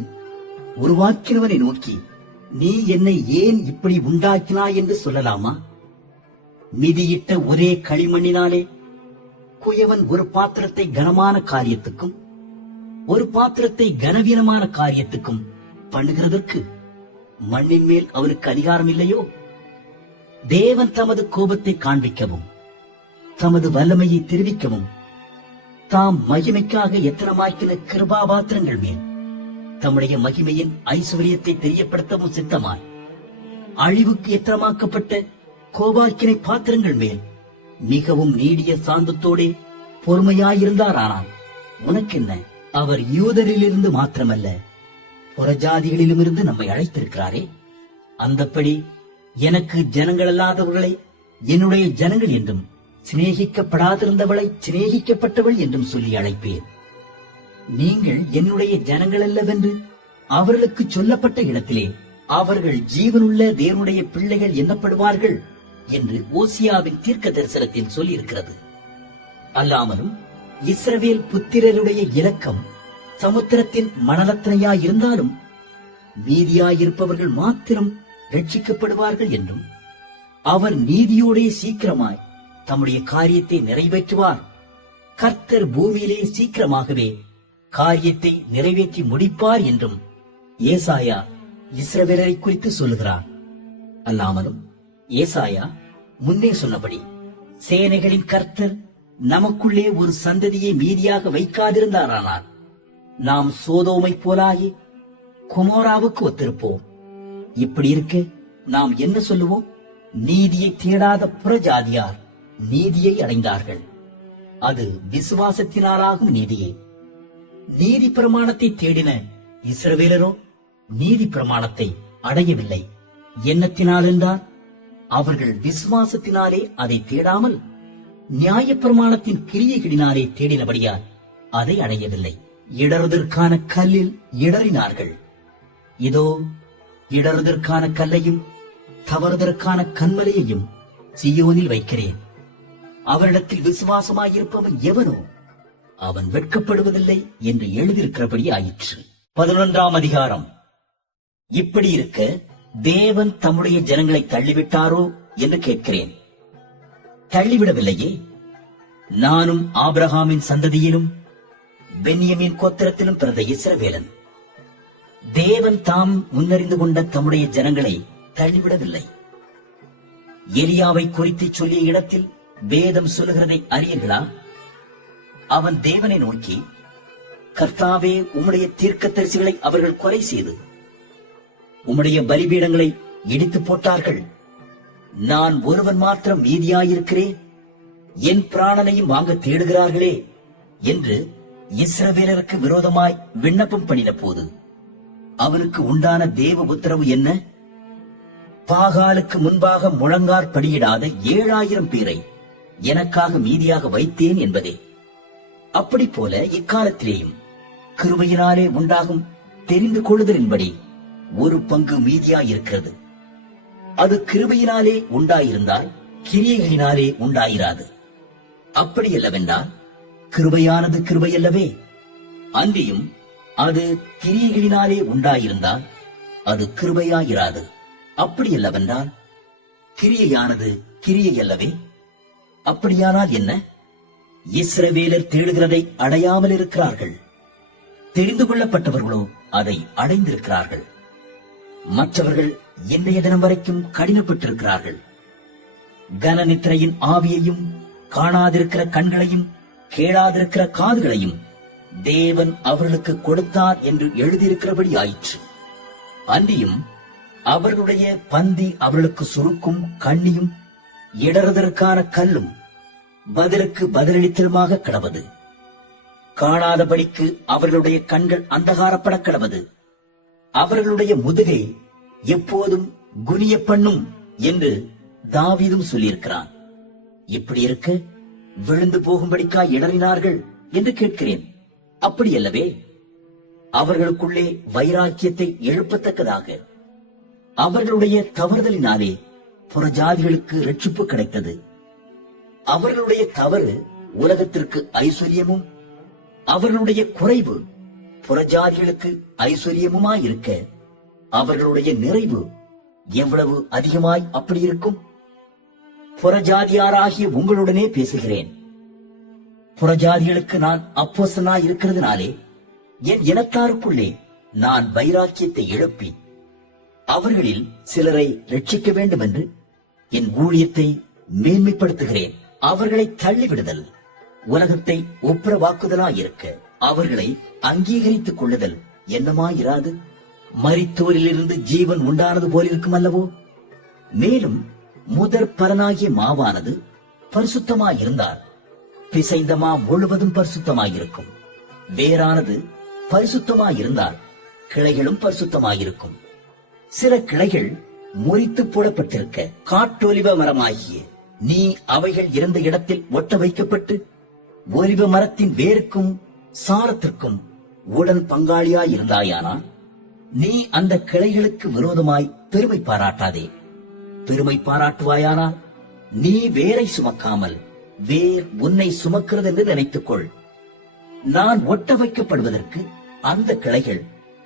உருவாக்கினவனை நோக்கி, நீ என்னை ஏன் இப்படி உண்டாக்கினாய் என்று சொல்லலாமா? மிதியிட்ட ஒரே களிமண்ணினாலே குயவன் ஒரு பாத்திரத்தை கனமான காரியத்துக்கும் ஒரு பாத்திரத்தை கனவீனமான காரியத்துக்கும் பண்ணுகிறதற்கு மண்ணின் மேல் அவனுக்கு அதிகாரம் இல்லையோ? தேவன் தமது கோபத்தை காண்பிக்கவும் தமது வல்லமையை தெரிவிக்கவும் தாம் மகிமைக்காக எத்தனமாக்கின கிருபாபாத்திரங்கள் மேல் தம்முடைய மகிமையின் ஐஸ்வர்யத்தை தெரியப்படுத்தவும் சித்தமாய் அழிவுக்கு எத்தனமாக்கப்பட்ட கோபாக்கினை பாத்திரங்கள் மேல் மிகவும் நீடிய சாந்தத்தோடே பொறுமையாயிருந்தாரானால் உனக்கென்ன? அவர் யூதரிலிருந்து மாத்திரமல்ல புறஜாதிகளிலும் இருந்து நம்மை அழைத்திருக்கிறாரே. அந்தப்படி எனக்கு ஜனங்களல்லாதவர்களை என்னுடைய ஜனங்கள் என்றும் சிநேகிக்கப்படாதிருந்தவளை சிநேகிக்கப்பட்டவள் என்றும் சொல்லி அழைப்பேன். நீங்கள் என்னுடைய ஜனங்கள் அல்லவென்று அவர்களுக்கு சொல்லப்பட்ட இடத்திலே அவர்கள் ஜீவனுள்ள தேவனுடைய பிள்ளைகள் எண்ணப்படுவார்கள் என்று ஓசியாவின் தீர்க்க தரிசனத்தில் சொல்லியிருக்கிறது. அல்லாமலும் இஸ்ரவேல் புத்திரருடைய இலக்கம் சமுத்திரத்தின் மணலத்தனையாயிருந்தாலும் மீதியாயிருப்பவர்கள் மாத்திரம் ரட்சிக்கப்படுவார்கள் என்றும் அவர் நீதியோடே சீக்கிரமாய் தம்முடைய காரியத்தை நிறைவேற்றுவார். கர்த்தர் பூமியிலே சீக்கிரமாகவே காரியத்தை நிறைவேற்றி முடிப்பார் என்றும் ஏசாயா இஸ்ரவேலரை குறித்து சொல்லுகிறார். அல்லாமலும் ஏசாயா முன்னே சொன்னபடி சேனைகளின் கர்த்தர் நமக்குள்ளே ஒரு சந்ததியை மீதியாக வைக்காதிருந்தாரானால் நாம் சோதோமை போலாகி குமோராவுக்கு ஒத்திருப்போம். இப்படி இருக்க நாம் என்ன சொல்லுவோம்? நீதியை தேடாத புறஜாதியார் நீதியை அடைந்தார்கள். அது விசுவாசத்தினாலாகும் நீதியே. நீதி பிரமாணத்தை தேடின இஸ்ரவேலரோ நீதி பிரமாணத்தை அடையவில்லை. எண்ணத்தினால் என்றால் அவர்கள் விசுவாசத்தினாலே அதை தேடாமல் நியாய பிரமாணத்தின் கிரியைகளினாலே தேடினபடியால் அதை அடையவில்லை. இடறுதற்கான கல்லில் இடறினார்கள். இதோ இடறுதற்கான கல்லையும் தவறுதற்கான கண்மலையையும் சீயோனில் வைக்கிறேன். அவரிடத்தில் விசுவாசமாயிருப்பவன் எவனோ அவன் வெட்கப்படுவதில்லை என்று எழுதியிருக்கிறபடி ஆயிற்று. 11ஆம் அதிகாரம். இப்படி இருக்க தேவன் தம்முடைய ஜனங்களை தள்ளிவிட்டாரோ என்று கேட்கிறேன். தள்ளிவிடவில்லையே. நானும் ஆபிரகாமின் சந்ததியிலும் பென்யமீன் கோத்திரத்திலும் பிறந்த இஸ்ரவேலன். தேவன் தாம் முன்னறிந்து கொண்ட தம்முடைய ஜனங்களை தள்ளிவிடவில்லை. எலியாவை குறித்து சொல்லிய இடத்தில் வேதம் சொல்லுகிறதை அறியீர்களா? அவன் தேவனை நோக்கி, கர்த்தாவே, உம்முடைய தீர்க்கதரிசிகளை அவர்கள் கொலை செய்து உம்முடைய பலிபீடங்களை இடித்து போட்டார்கள். நான் ஒருவன் மாத்திரம் மீதியாயிருக்கிறேன், என் பிராணனையும் வாங்க தேடுகிறார்களே என்று இஸ்ரவேலருக்கு விரோதமாய் விண்ணப்பம் பண்ணின போது அவனுக்கு உண்டான தேவ உத்தரவு என்ன? பாகாலுக்கு முன்பாக முழங்கார் படியிடாத 7000 பேரை எனக்காக மீதியாக வைத்தேன் என்பதே. அப்படி போல இக்காலத்திலேயும் கிருபையினாலே உண்டாகும் தெரிந்து கொள்ளுதலின்படி ஒரு பங்கு மீதியாயிருக்கிறது. அது கிருபையினாலே உண்டாயிருந்தால் கிரியைகளினாலே உண்டாயிராது. அப்படியல்லவென்றால் கிருபையானது கிருபையல்லவே. அன்றியும் அது கிரியைகளினாலே உண்டாயிருந்தால் அது கிருபையாயிராது. அப்படியல்லவென்றால் கிரியையானது கிரியையல்லவே. அப்படியானால் என்ன? இஸ்ரவேலர் தேடுகிறதை அடையாமல் இருக்கிறார்கள், தெரிந்து கொள்ளப்பட்டவர்களோ அதை அடைந்திருக்கிறார்கள். மற்றவர்கள் இன்றைய தினம் வரைக்கும் கடினப்பட்டிருக்கிறார்கள். கனநித்திரையின் ஆவியையும் காணாதிருக்கிற கண்களையும் கேளாதிருக்கிற காதுகளையும் தேவன் அவர்களுக்கு கொடுத்தார் என்று எழுதியிருக்கிறபடி ஆயிற்று. அன்றியும் அவர்களுடைய பந்தி அவர்களுக்கு சுருக்கும் கண்ணியும் இடறுதற்கான கல்லும் பதிலுக்கு பதிலளித்தலுமாக கிடவது. காணாதபடிக்கு அவர்களுடைய கண்கள் அந்தகாரப்பட கிடவது. அவர்களுடைய முதுகை எப்போதும் குனிய பண்ணும் என்று தாவீதும் சொல்லியிருக்கிறான். இப்படி இருக்க விழுந்து போகும்படிக்கா இடறினார்கள் என்று கேட்கிறேன். அப்படியல்லவே. அவர்களுக்குள்ளே வைராக்கியத்தை எழுப்பத்தக்கதாக அவர்களுடைய தவறுதலினாலே புறஜாதிகளுக்கு ரட்சிப்பு கிடைத்தது. அவர்களுடைய தவறு உலகத்திற்கு ஐஸ்வர்யமும் அவர்களுடைய குறைவு புறஜாதிகளுக்கு ஐஸ்வர்யமுமாயிருக்க அவர்களுடைய நிறைவு எவ்வளவு அதிகமாய் அப்படி இருக்கும். புறஜாதியாராகிய உங்களுடனே பேசுகிறேன். புறஜாதிகளுக்கு நான் அப்போஸ்தலனாய் இருக்கிறதுனாலே என் இனத்தாருக்குள்ளே நான் வைராக்கியத்தை எழுப்பி அவர்களில் சிலரை ரட்சிக்க வேண்டும் என்று என் ஊழியத்தை மேன்மைப்படுத்துகிறேன். அவர்களை தள்ளிவிடுதல் உலகத்தை ஒப்புரவாக்குதலாயிருக்க அவர்களை அங்கீகரித்துக் கொள்ளுதல் என்னமாயிராது? மரித்தோரிலிருந்து ஜீவன் உண்டானது போலிருக்கும் அல்லவோ? மேலும் முதற் பலனாகிய மாவானது பரிசுத்தமாயிருந்தால் பிசைந்த மா முழுவதும் பரிசுத்தமாயிருக்கும். வேறானது பரிசுத்தமாயிருந்தால் கிளைகளும் பரிசுத்தமாயிருக்கும். சில கிளைகள் முறித்து போடப்பட்டிருக்க காட்டொலிவ மரமாகிய நீ அவைகள் இருந்த இடத்தில் ஒட்ட வைக்கப்பட்டு ஒலிவ மரத்தின் வேருக்கும் சாரத்திற்கும் உடன் பங்காளியாயிருந்தாயானால் நீ அந்த கிளைகளுக்கு விரோதமாய் பெருமை பாராட்டாதே. பெருமை பாராட்டுவாயானால் நீ வேரை சுமக்காமல் வேர் உன்னை சுமக்கிறது என்று நினைத்துக்கொள். நான் ஒட்ட வைக்கப்படுவதற்கு அந்த கிளைகள்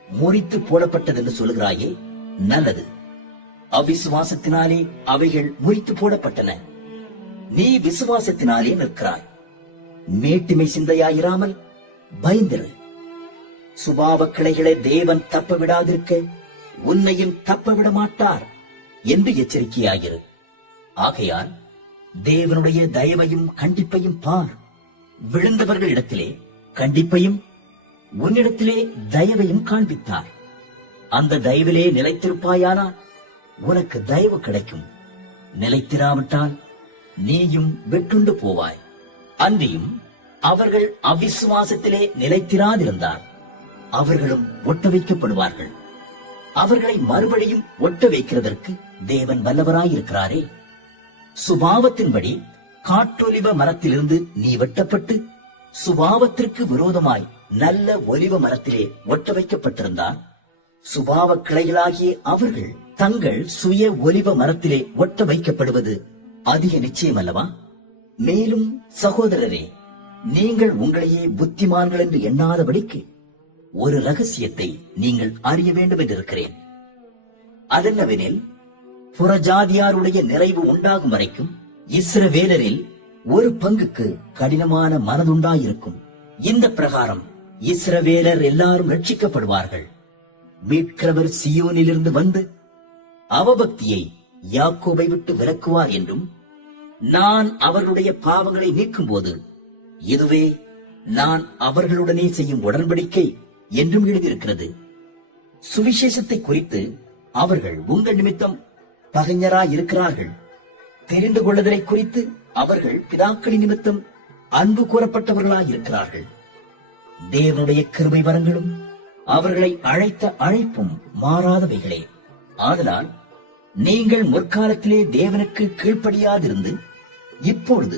முறித்து போடப்பட்டது என்று சொல்கிறாயே, நல்லது. அவிசுவாசத்தினாலே அவைகள் முறித்து போடப்பட்டன. நீ விசுவாசத்தினாலே நிற்கிறாய். மேட்டுமை சிந்தையாயிராமல் பயந்திரு. சுபாவ கிளைகளை தேவன் தப்ப விடாதிருக்க உன்னையும் தப்ப விட மாட்டார் என்று எச்சரிக்கையாயிரு. ஆகையால் தேவனுடைய தயவையும் கண்டிப்பையும் பார். விழுந்தவர்களிடத்திலே கண்டிப்பையும் உன்னிடத்திலே தயவையும் காண்பித்தார். அந்த தயவிலே நிலைத்திருப்பாயானால் உனக்கு தயவு கிடைக்கும். நிலைத்திராவிட்டால் நீயும் வெட்டுண்டு போவாய். அன்றியும் அவர்கள் அவிசுவாசத்திலே நிலைத்திராதிருந்தார் அவர்களும் ஒட்ட வைக்கப்படுவார்கள். அவர்களை மறுபடியும் ஒட்ட வைக்கிறதற்கு தேவன் வல்லவராயிருக்கிறாரே. சுபாவத்தின்படி காட்டொலிவ மரத்திலிருந்து நீ வெட்டப்பட்டு சுபாவத்திற்கு விரோதமாய் நல்ல ஒலிவ மரத்திலே ஒட்ட வைக்கப்பட்டிருந்தார் சுபாவ கிளைகளாகிய அவர்கள் தங்கள் சுய ஒலிவ மரத்திலே ஒட்ட வைக்கப்படுவது அதிக நிச்சயம் அல்லவா? மேலும் சகோதரரே, நீங்கள் உங்களையே புத்திமான்கள் என்று எண்ணாதபடிக்கு ஒரு ரகசியத்தை நீங்கள் அறிய வேண்டும் என்றிருக்கிறேன். அதென்னவெனில், புறஜாதியாருடைய நிறைவு உண்டாகும் வரைக்கும் இஸ்ரவேலரில் ஒரு பங்குக்கு கடினமான மனதுண்டாயிருக்கும். இந்த பிரகாரம் இஸ்ரவேலர் எல்லாரும் ரட்சிக்கப்படுவார்கள். மீட்கிறவர் சியோனிலிருந்து வந்து அவபக்தியை யாக்கோபை விட்டு விலக்குவார் என்றும், நான் அவர்களுடைய பாவங்களை நீக்கும் போது இதுவே நான் அவர்களுடனே செய்யும் உடன்படிக்கை என்றும் எழுதியிருக்கிறது. சுவிசேஷத்தை குறித்து அவர்கள் உங்கள் நிமித்தம் பகைஞராய் இருக்கிறார்கள். தெரிந்து கொள்ளுதலை குறித்து அவர்கள் பிதாக்களின் நிமித்தம் அன்பு கூறப்பட்டவர்களாய் இருக்கிறார்கள். தேவனுடைய கிருபை வரங்களும் அவர்களை அழைத்த அழைப்பும் மாறாதவைகளே. ஆதலால் நீங்கள் முற்காலத்திலே தேவனுக்கு கீழ்ப்படியாதிருந்து இப்பொழுது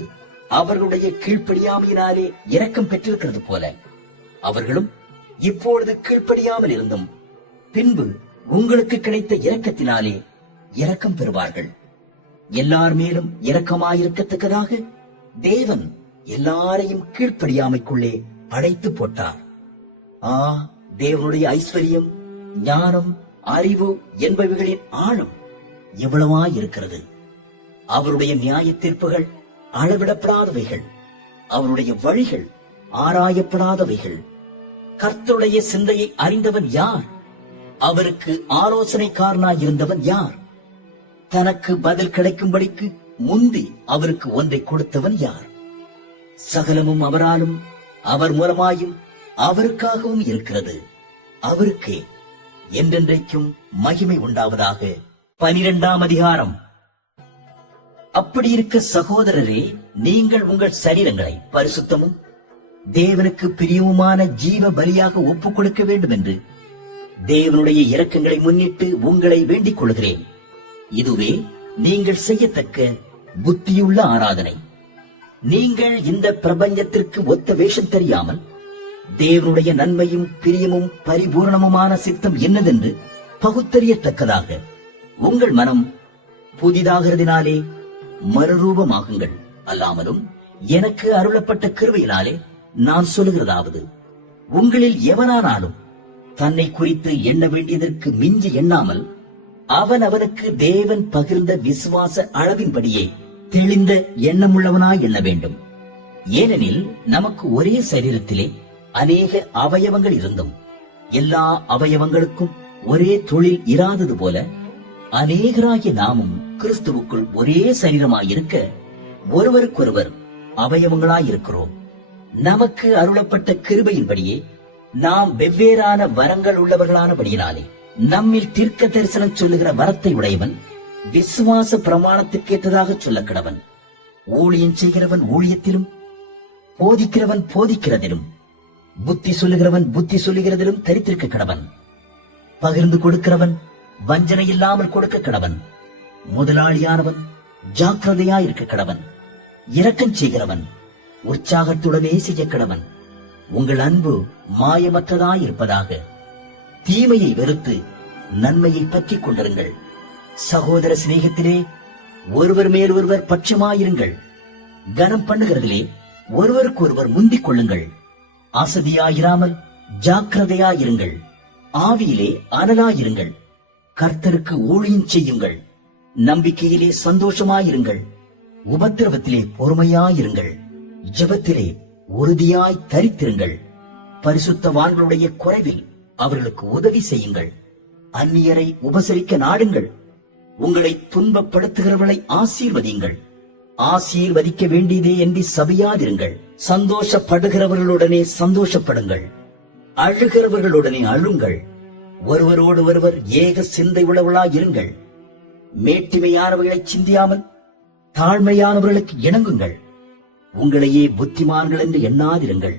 அவர்களுடைய கீழ்ப்படியாமையினாலே இரக்கம் பெற்றிருக்கிறது போல அவர்களும் இப்பொழுது கீழ்ப்படியாமல் இருந்தும் பின்பு உங்களுக்கு கிடைத்த இரக்கத்தினாலே இரக்கம் பெறுவார்கள். எல்லார் மேலும் இரக்கமாயிருக்கத்தக்கதாக தேவன் எல்லாரையும் கீழ்ப்படியாமைக்குள்ளே அடைத்து போட்டார். தேவனுடைய ஐஸ்வர்யம், ஞானம், அறிவு என்பவைகளின் ஆழம் எவ்வளவாயிருக்கிறது! அவருடைய நியாய தீர்ப்புகள் அளவிடப்படாதவைகள், அவருடைய வழிகள் ஆராயப்படாதவைகள். கர்த்தருடைய சிந்தையை அறிந்தவன் யார்? அவருக்கு ஆலோசனைக்காரனாயிருந்தவன் யார்? தனக்கு பதில் கிடைக்கும்படிக்கு முந்தி அவருக்கு ஒன்றை கொடுத்தவன் யார்? சகலமும் அவராலும் அவர் மூலமாயும் அவருக்காகவும் இருக்கிறது. அவருக்கே என்றென்றைக்கும் மகிமை உண்டாவதாக. 12ஆம் அதிகாரம். அப்படி இருக்க சகோதரரே, நீங்கள் உங்கள் சரீரங்களை பரிசுத்தமும் தேவனுக்கு பிரியவுமான ஜீவ பலியாக ஒப்புக் கொடுக்க வேண்டும் என்று தேவனுடைய இரக்கங்களை முன்னிட்டு உங்களை வேண்டிக் கொள்கிறேன். இதுவே நீங்கள் செய்யத்தக்க புத்தியுள்ள ஆராதனை. நீங்கள் இந்த பிரபஞ்சத்திற்கு ஒத்த வேஷம் தெரியாமல் தேவனுடைய நன்மையும் பிரியமும் பரிபூர்ணமுமான சித்தம் என்னதென்று பகுத்தறியத்தக்கதாக உங்கள் மனம் புதிதாகிறதினாலே மறுரூபமாகுங்கள். அல்லாமலும் எனக்கு அருளப்பட்ட கிருபையினாலே நான் சொல்லுகிறதாவது, உங்களில் எவனானாலும் தன்னை குறித்து எண்ண வேண்டியதற்கு மிஞ்சி எண்ணாமல் அவன் அவனுக்கு தேவன் பகிர்ந்த விசுவாச அளவின்படியே தெளிந்த எண்ணமுள்ளவனாய் எண்ண வேண்டும். ஏனெனில் நமக்கு ஒரே சரீரத்திலே அநேக அவயவங்கள் இருந்தும் எல்லா அவயவங்களுக்கும் ஒரே தொழில் இராதது போல அநேகராகிய நாமும் கிறிஸ்துவுக்குள் ஒரே சரீரமாயிருக்க ஒருவருக்கொருவர் அவயவங்களாயிருக்கிறோம். நமக்கு அருளப்பட்ட கிருபையின்படியே நாம் வெவ்வேறான வரங்கள் உள்ளவர்களானபடியினாலே நம்மில் தீர்க்க தரிசனம் சொல்லுகிற வரத்தை உடையவன் விசுவாச பிரமாணத்திற்கேற்றதாக சொல்ல கடவன். ஊழியம் செய்கிறவன் ஊழியத்திலும், போதிக்கிறவன் போதிக்கிறதிலும், புத்தி சொல்லுகிறவன் புத்தி சொல்லுகிறதிலும் தரித்திருக்க கடவன். பகிர்ந்து கொடுக்கிறவன் வஞ்சனை இல்லாமல் கொடுக்க கடவன். முதலாளியானவன் ஜாக்கிரதையாயிருக்க கடவன். இரக்கம் செய்கிறவன் உற்சாகத்துடனே செய்ய கடவன். உங்கள் அன்பு மாயமற்றதாயிருப்பதாக. தீமையை வெறுத்து நன்மையை பற்றிக் கொண்டிருங்கள். சகோதர சிநேகத்திலே ஒருவர் மேல் ஒருவர் பட்சமாயிருங்கள். கனம் பண்ணுகிறதிலே ஒருவருக்கு ஒருவர் முந்திக் கொள்ளுங்கள். அசதியாயிராமல் ஜாக்கிரதையாயிருங்கள். ஆவியிலே அனலாயிருங்கள். கர்த்தருக்கு ஊழியம் செய்யுங்கள். நம்பிக்கையிலே சந்தோஷமாயிருங்கள். உபத்திரவத்திலே பொறுமையாயிருங்கள். ஜெபத்திலே உறுதியாய் தரித்திருங்கள். பரிசுத்தவான்களுடைய குறைவில் அவர்களுக்கு உதவி செய்யுங்கள். அந்நியரை உபசரிக்க நாடுங்கள். உங்களை துன்பப்படுத்துகிறவர்களை ஆசீர்வதியுங்கள். ஆசீர்வதிக்க வேண்டியதே என்று சபையாதிருங்கள். சந்தோஷப்படுகிறவர்களுடனே சந்தோஷப்படுங்கள். அழுகிறவர்களுடனே அழுங்கள். ஒருவரோடு ஒருவர் ஏக சிந்தை உள்ளவர்களாயிருங்கள். மேட்டிமையானவர்களை சிந்தியாமல் தாழ்மையானவர்களுக்கு இணங்குங்கள். உங்களையே புத்திமான்கள் என்று எண்ணாதிருங்கள்.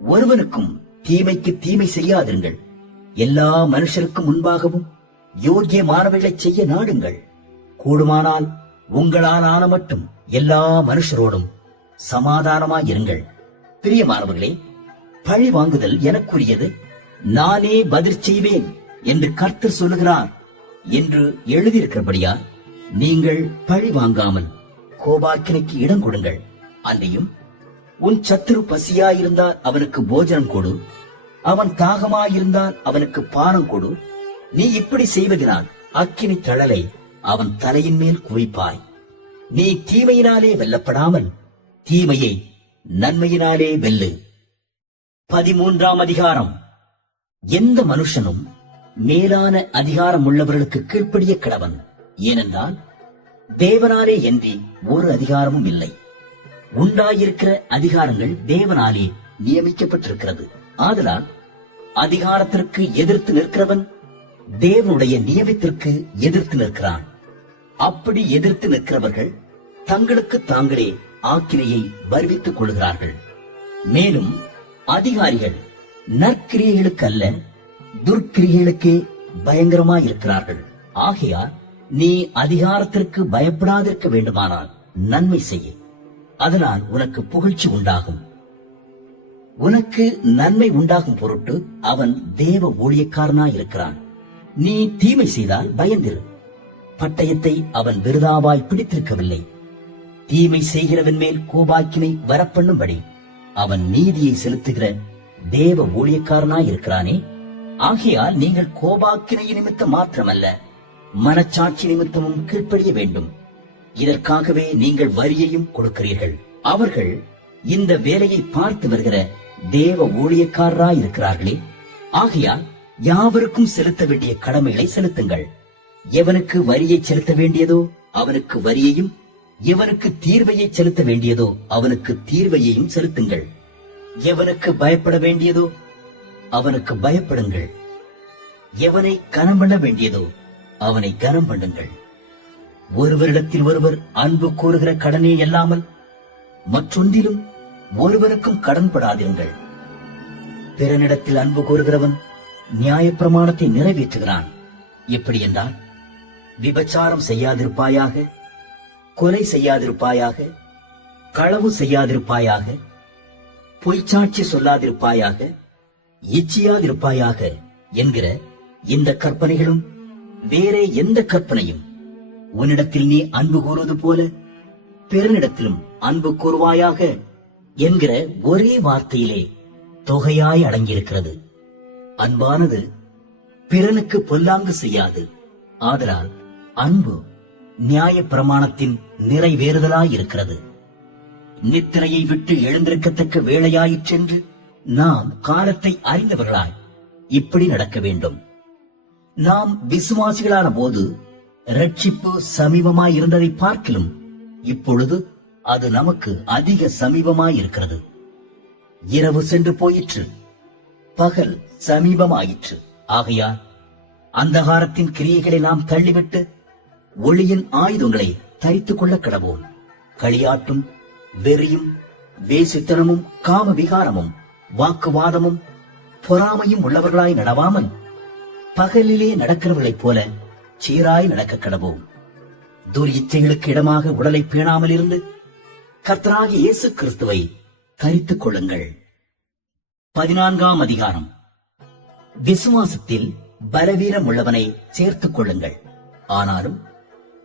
ஒருவனுக்கும் தீமைக்கு தீமை செய்யாதிருங்கள். எல்லா மனுஷருக்கும் முன்பாகவும் யோக்கியமானவைகளை செய்ய நாடுங்கள். கூடுமானால் உங்களால் ஆன மட்டும் எல்லா மனுஷரோடும் சமாதானமாயிருங்கள். பிரியமானவர்களே, பழி வாங்குதல் எனக்குரியது, நானே பதில் செய்வேன் என்று கர்த்தர் சொல்லுகிறார் என்று எழுதியிருக்கிறபடியா நீங்கள் பழி வாங்காமல் கோபாக்கினைக்கு இடம் கொடுங்கள். அன்றியும் உன் சத்துரு பசியாயிருந்தால் அவனுக்கு போஜனம் கொடு, அவன் தாகமாயிருந்தால் அவனுக்கு பானம் கொடு. நீ இப்படி செய்வதனால் அக்கினி தழலை அவன் தலையின் மேல் குவிப்பாய். நீ தீமையினாலே வெல்லப்படாமல் தீமையை நன்மையினாலே வெல்லு. 13ஆம் அதிகாரம். எந்த மனுஷனும் மேலான அதிகாரம் உள்ளவர்களுக்கு கீழ்ப்படிய கடவன். ஏனென்றால் தேவனாலே என்று ஒரு அதிகாரமும் இல்லை. உண்டாயிருக்கிற அதிகாரங்கள் தேவனாலே நியமிக்கப்பட்டிருக்கிறது. ஆதலால் அதிகாரத்திற்கு எதிர்த்து நிற்கிறவன் தேவனுடைய நியமத்திற்கு எதிர்த்து நிற்கிறான். அப்படி எதிர்த்து நிற்கிறவர்கள் தங்களுக்கு தாங்களே ஆக்கினையை வருவித்துக் கொள்கிறார்கள். மேலும் அதிகாரிகள் நற்கிரியைகளுக்கு அல்ல, துர்க்கிரியைகளுக்கே பயங்கரமாயிருக்கிறார்கள். ஆகையால் நீ அதிகாரத்திற்கு பயப்படாதிருக்க வேண்டுமானால் நன்மை செய்ய, அதனால் உனக்கு புகழ்ச்சி உண்டாகும். உனக்கு நன்மை உண்டாகும் பொருட்டு அவன் தேவ ஊழியக்காரனாயிருக்கிறான். நீ தீமை செய்தால் பயந்திரு. பட்டயத்தை அவன் விருதாவாய் பிடித்திருக்கவில்லை. தீமை செய்கிறவன் மேல் கோபாக்கினை வரப்பண்ணும்படி அவன் நீதியை செலுத்துகிற தேவ ஊழியக்காரனாயிருக்கிறானே. ஆகையால் நீங்கள் கோபாக்கினை நிமித்தம் மாத்திரமல்ல, மனச்சாட்சி நிமித்தமும் கீழ்ப்படிய வேண்டும். இதற்காகவே நீங்கள் வரியையும் கொடுக்கிறீர்கள். அவர்கள் இந்த வேலையை பார்த்து வருகிற தேவ ஊழியக்காரராயிருக்கிறார்களே. ஆகையால் யாவருக்கும் செலுத்த வேண்டிய கடமைகளை செலுத்துங்கள். எவனுக்கு வரியை செலுத்த வேண்டியதோ அவனுக்கு வரியையும், எவனுக்கு தீர்வையை செலுத்த வேண்டியதோ அவனுக்கு தீர்வையையும் செலுத்துங்கள். எவனுக்கு பயப்பட வேண்டியதோ அவனுக்கு பயப்படுங்கள். எவனை கனம் பண்ண வேண்டியதோ அவனை கனம் பண்ணுங்கள். ஒருவரிடத்தில் ஒருவர் அன்பு கூறுகிற கடனே அல்லாமல் மற்றொன்றிலும் ஒருவருக்கும் கடன்படாதிருங்கள். பிறனிடத்தில் அன்பு கூறுகிறவன் நியாயப்பிரமாணத்தை நிறைவேற்றுகிறான். எப்படி என்றால், விபச்சாரம் செய்யாதிருப்பாயாக, கொலை செய்யாதிருப்பாயாக, களவு செய்யாதிருப்பாயாக, பொய்ச்சாட்சி சொல்லாதிருப்பாயாக, இச்சியாதிருப்பாயாக என்கிற இந்த கற்பனைகளும் வேறே எந்த கற்பனையும் உன்னிடத்தில் நீ அன்பு கூறுவது போல பிறனிடத்திலும் அன்பு கூறுவாயாக என்கிற ஒரே வார்த்தையிலே தொகையாய் அடங்கியிருக்கிறது. அன்பானது பிறனுக்கு பொல்லாங்கு செய்யாது. ஆதலால் அன்பு நியாய பிரமாணத்தின் நிறைவேறுதலாயிருக்கிறது. நித்திரையை விட்டு எழுந்திருக்கத்தக்க வேளையாயிற்றென்று நாம் காலத்தை அறிந்தவர்களாய் இப்படி நடக்க வேண்டும். நாம் விசுவாசிகளான போது ரட்சிப்பு சமீபமாய் இருந்ததை பார்க்கிலும் இப்பொழுது அது நமக்கு அதிக சமீபமாய் இருக்கிறது. இரவு சென்று போயிற்று, பகல் சமீபமாயிற்று. ஆகையால் அந்தகாரத்தின் கிரியைகளை நாம் தள்ளிவிட்டு ஒளியின் ஆயுதங்களை தரித்துக் கொள்ள கடவோம். களியாட்டும் வெறியும் வேசித்தனமும் காம விகாரமும் வாக்குவாதமும் பொறாமையும் உள்ளவர்களாய் நடவாமல் பகலிலே நடக்கிறவர்களைப் போல சீராய் நடக்க கடவோம். துர் இச்சைகளுக்கு இடமாக உடலை பேணாமல் இருந்து கர்த்தராகிய இயேசு கிறிஸ்துவை தரித்துக் கொள்ளுங்கள். 14ஆம் அதிகாரம். விசுவாசத்தில் பலவீனம் உள்ளவனை சேர்த்துக் கொள்ளுங்கள். ஆனாலும்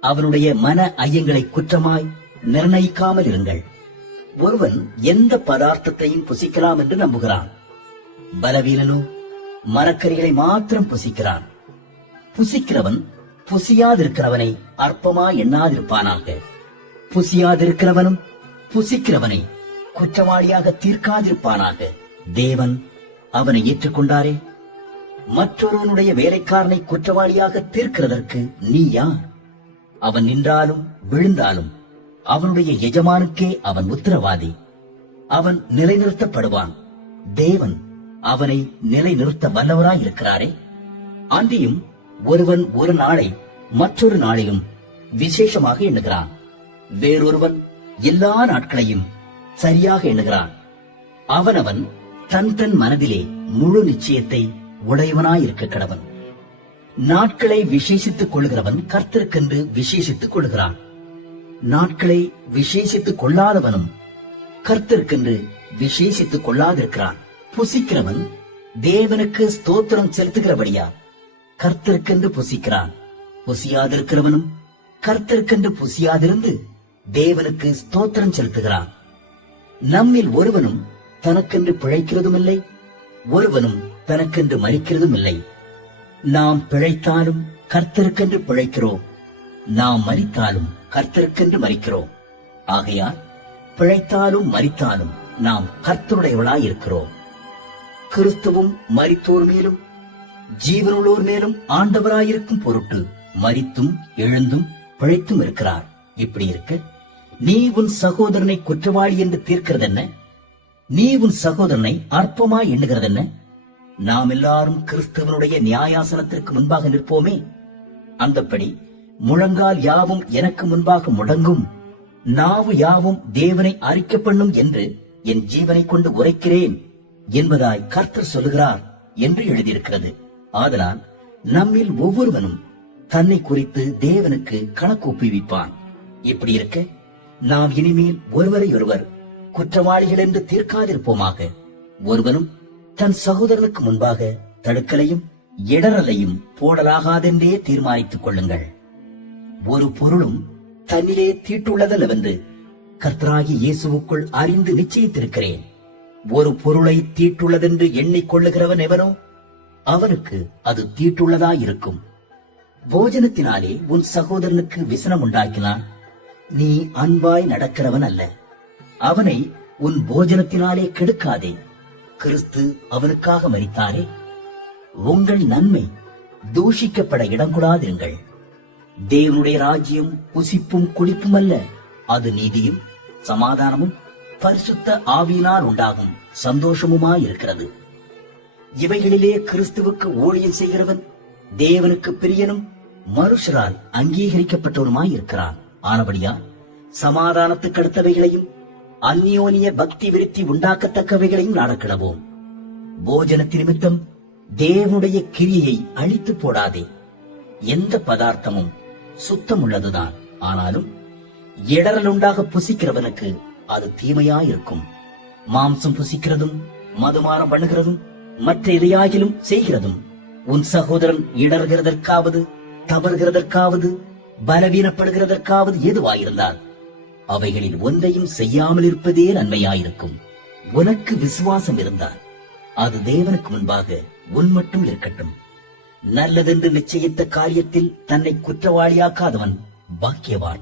அவனுடைய மன ஐயங்களை குற்றமாய் நிர்ணயிக்காமல் இருங்கள். ஒருவன் எந்த பதார்த்தத்தையும் புசிக்கலாம் என்று நம்புகிறான். பலவீனனோ மரக்கறிகளை மாத்திரம் புசிக்கிறான். புசிக்கிறவன் புசியாதிருக்கிறவனை அற்பமாய் எண்ணாதிருப்பானாக. புசியாதிருக்கிறவனும் புசிக்கிறவனை குற்றவாளியாக தீர்க்காதிருப்பானாக. தேவன் அவனை ஏற்றுக்கொண்டாரே. மற்றொருவனுடைய வேலைக்காரனை குற்றவாளியாக தீர்க்கிறதற்கு நீ யார்? அவன் நின்றாலும் விழுந்தாலும் அவனுடைய எஜமானுக்கே அவன் உத்தரவாதி. அவன் நிலைநிறுத்தப்படுவான். தேவன் அவனை நிலைநிறுத்த வல்லவராயிருக்கிறாரே. அன்றியும் ஒருவன் ஒரு நாளை மற்றொரு நாளிலும் விசேஷமாக எண்ணுகிறான். வேறொருவன் எல்லா நாட்களையும் சரியாக எண்ணுகிறான். அவனவன் தன் தன் மனதிலே முழு நிச்சயத்தை உடையவனாயிருக்க கடவன். நாட்களை விசேஷித்துக் கொள்கிறவன் கர்த்தருக்கென்று விசேஷித்துக் கொள்கிறான். நாட்களை விசேஷித்துக் கொள்ளாதவனும் கர்த்தருக்கென்று விசேஷித்துக் கொள்ளாதிருக்கிறான். புசிக்கிறவன் தேவனுக்கு ஸ்தோத்திரம் செலுத்துகிறபடியா கர்த்தருக்கென்று புசிக்கிறான். புசியாதிருக்கிறவனும் கர்த்தருக்கென்று புசியாதிருந்து தேவனுக்கு ஸ்தோத்திரம் செலுத்துகிறான். நம்மில் ஒருவனும் தனக்கென்று பிழைக்கிறதும் இல்லை, ஒருவனும் தனக்கென்று மரிக்கிறதும் இல்லை. நாம் பிழைத்தாலும் கர்த்தருக்கென்று பிழைக்கிறோம், நாம் மரித்தாலும் கர்த்தருக்கென்று மரிக்கிறோம். ஆகையால் பிழைத்தாலும் மரித்தாலும் நாம் கர்த்தருடையவளாய் இருக்கிறோம். கிறிஸ்துவும் மரித்தோர் மேலும் ஜீவனுள்ளோர் மேலும் ஆண்டவராயிருக்கும் பொருட்டு மரித்தும் எழுந்தும் பிழைத்தும் இருக்கிறார். இப்படி இருக்க நீ உன் சகோதரனை குற்றவாளி என்று தீர்க்கிறதென்ன? நீ உன் சகோதரனை அற்பமாய் எண்ணுகிறதென்ன? நாம் எல்லாரும் கிறிஸ்துவனுடைய நியாயாசனத்திற்கு முன்பாக நிற்போமே. அந்தப்படி முழங்கால் யாவும் எனக்கு முன்பாக முடங்கும், நாவு யாவும் தேவனை அறிக்கை பண்ணும் என்று என் ஜீவனை கொண்டு உரைக்கிறேன் என்பதாய் கர்த்தர் சொல்லுகிறார் என்று எழுதியிருக்கிறது. ஆதலால் நம்மில் ஒவ்வொருவனும் தன்னை குறித்து தேவனுக்கு கணக்கு ஒப்புவிப்பான். இப்படி இருக்க நாம் இனிமேல் ஒருவரை ஒருவர் குற்றவாளிகள் என்று தீர்க்காதிருப்போமாக. ஒருவனும் தன் சகோதரனுக்கு முன்பாக தடுக்கலையும் இடரலையும் போடலாகாதென்றே தீர்மானித்துக் கொள்ளுங்கள். ஒரு பொருளும் தன்னிலே தீட்டுள்ளதல்லவென்று கர்த்தராகிய இயேசுவுக்குள் அறிந்து நிச்சயித்திருக்கிறேன். ஒரு பொருளை தீட்டுள்ளதென்று எண்ணிக்கொள்ளுகிறவன் எவனோ அவனுக்கு அது தீட்டுள்ளதாயிருக்கும். போஜனத்தினாலே உன் சகோதரனுக்கு விசனம் உண்டாக்கினான், நீ அன்பாய் நடக்கிறவன் அல்ல. அவனை உன் போஜனத்தினாலே கெடுக்காதே. கிறிஸ்து அவனுக்காக மரித்தாரே. உங்கள் நன்மை தூஷிக்கப்பட இடங்கூடாதிருங்கள். தேவனுடைய ராஜ்யம் புசிப்பும் குடிப்பும் அல்ல, அது நீதியும் சமாதானமும் பரிசுத்த ஆவியினால் உண்டாகும் சந்தோஷமுமாயிருக்கிறது. இவைகளிலே கிறிஸ்துவுக்கு ஊழியம் செய்கிறவன் தேவனுக்கு பிரியனும் மனுஷரால் அங்கீகரிக்கப்பட்டவனுமாயிருக்கிறான். ஆனபடியா சமாதானத்துக்கு அடுத்தவைகளையும் அந்யோன்ய பக்தி விருத்தி உண்டாக்கத்தக்கவைகளையும் நாடக்கிடவோம். போஜனத்து நிமித்தம் தேவனுடைய கிரியையை அழித்து போடாதே. எந்த பதார்த்தமும் சுத்தமுள்ளதுதான், ஆனாலும் இடரல் உண்டாக புசிக்கிறவனுக்கு அது தீமையாயிருக்கும். மாம்சம் புசிக்கிறதும் மதுமாரம் பண்ணுகிறதும் மற்ற எதையாகிலும் செய்கிறதும் உன் சகோதரன் இடர்கிறதற்காவது தவறுகிறதற்காவது பலவீனப்படுகிறதற்காவது எதுவாயிருந்தால் அவைகளில் ஒன்றையும் செய்யாமல் இருப்பதே நன்மையாயிருக்கும். உனக்கு விசுவாசம் இருந்தால் அது தேவனுக்கு முன்பாக உன் மட்டும் இருக்கட்டும். நல்லதென்று நிச்சயித்த காரியத்தில் தன்னை குற்றவாளியாக்காதவன் பாக்கியவான்.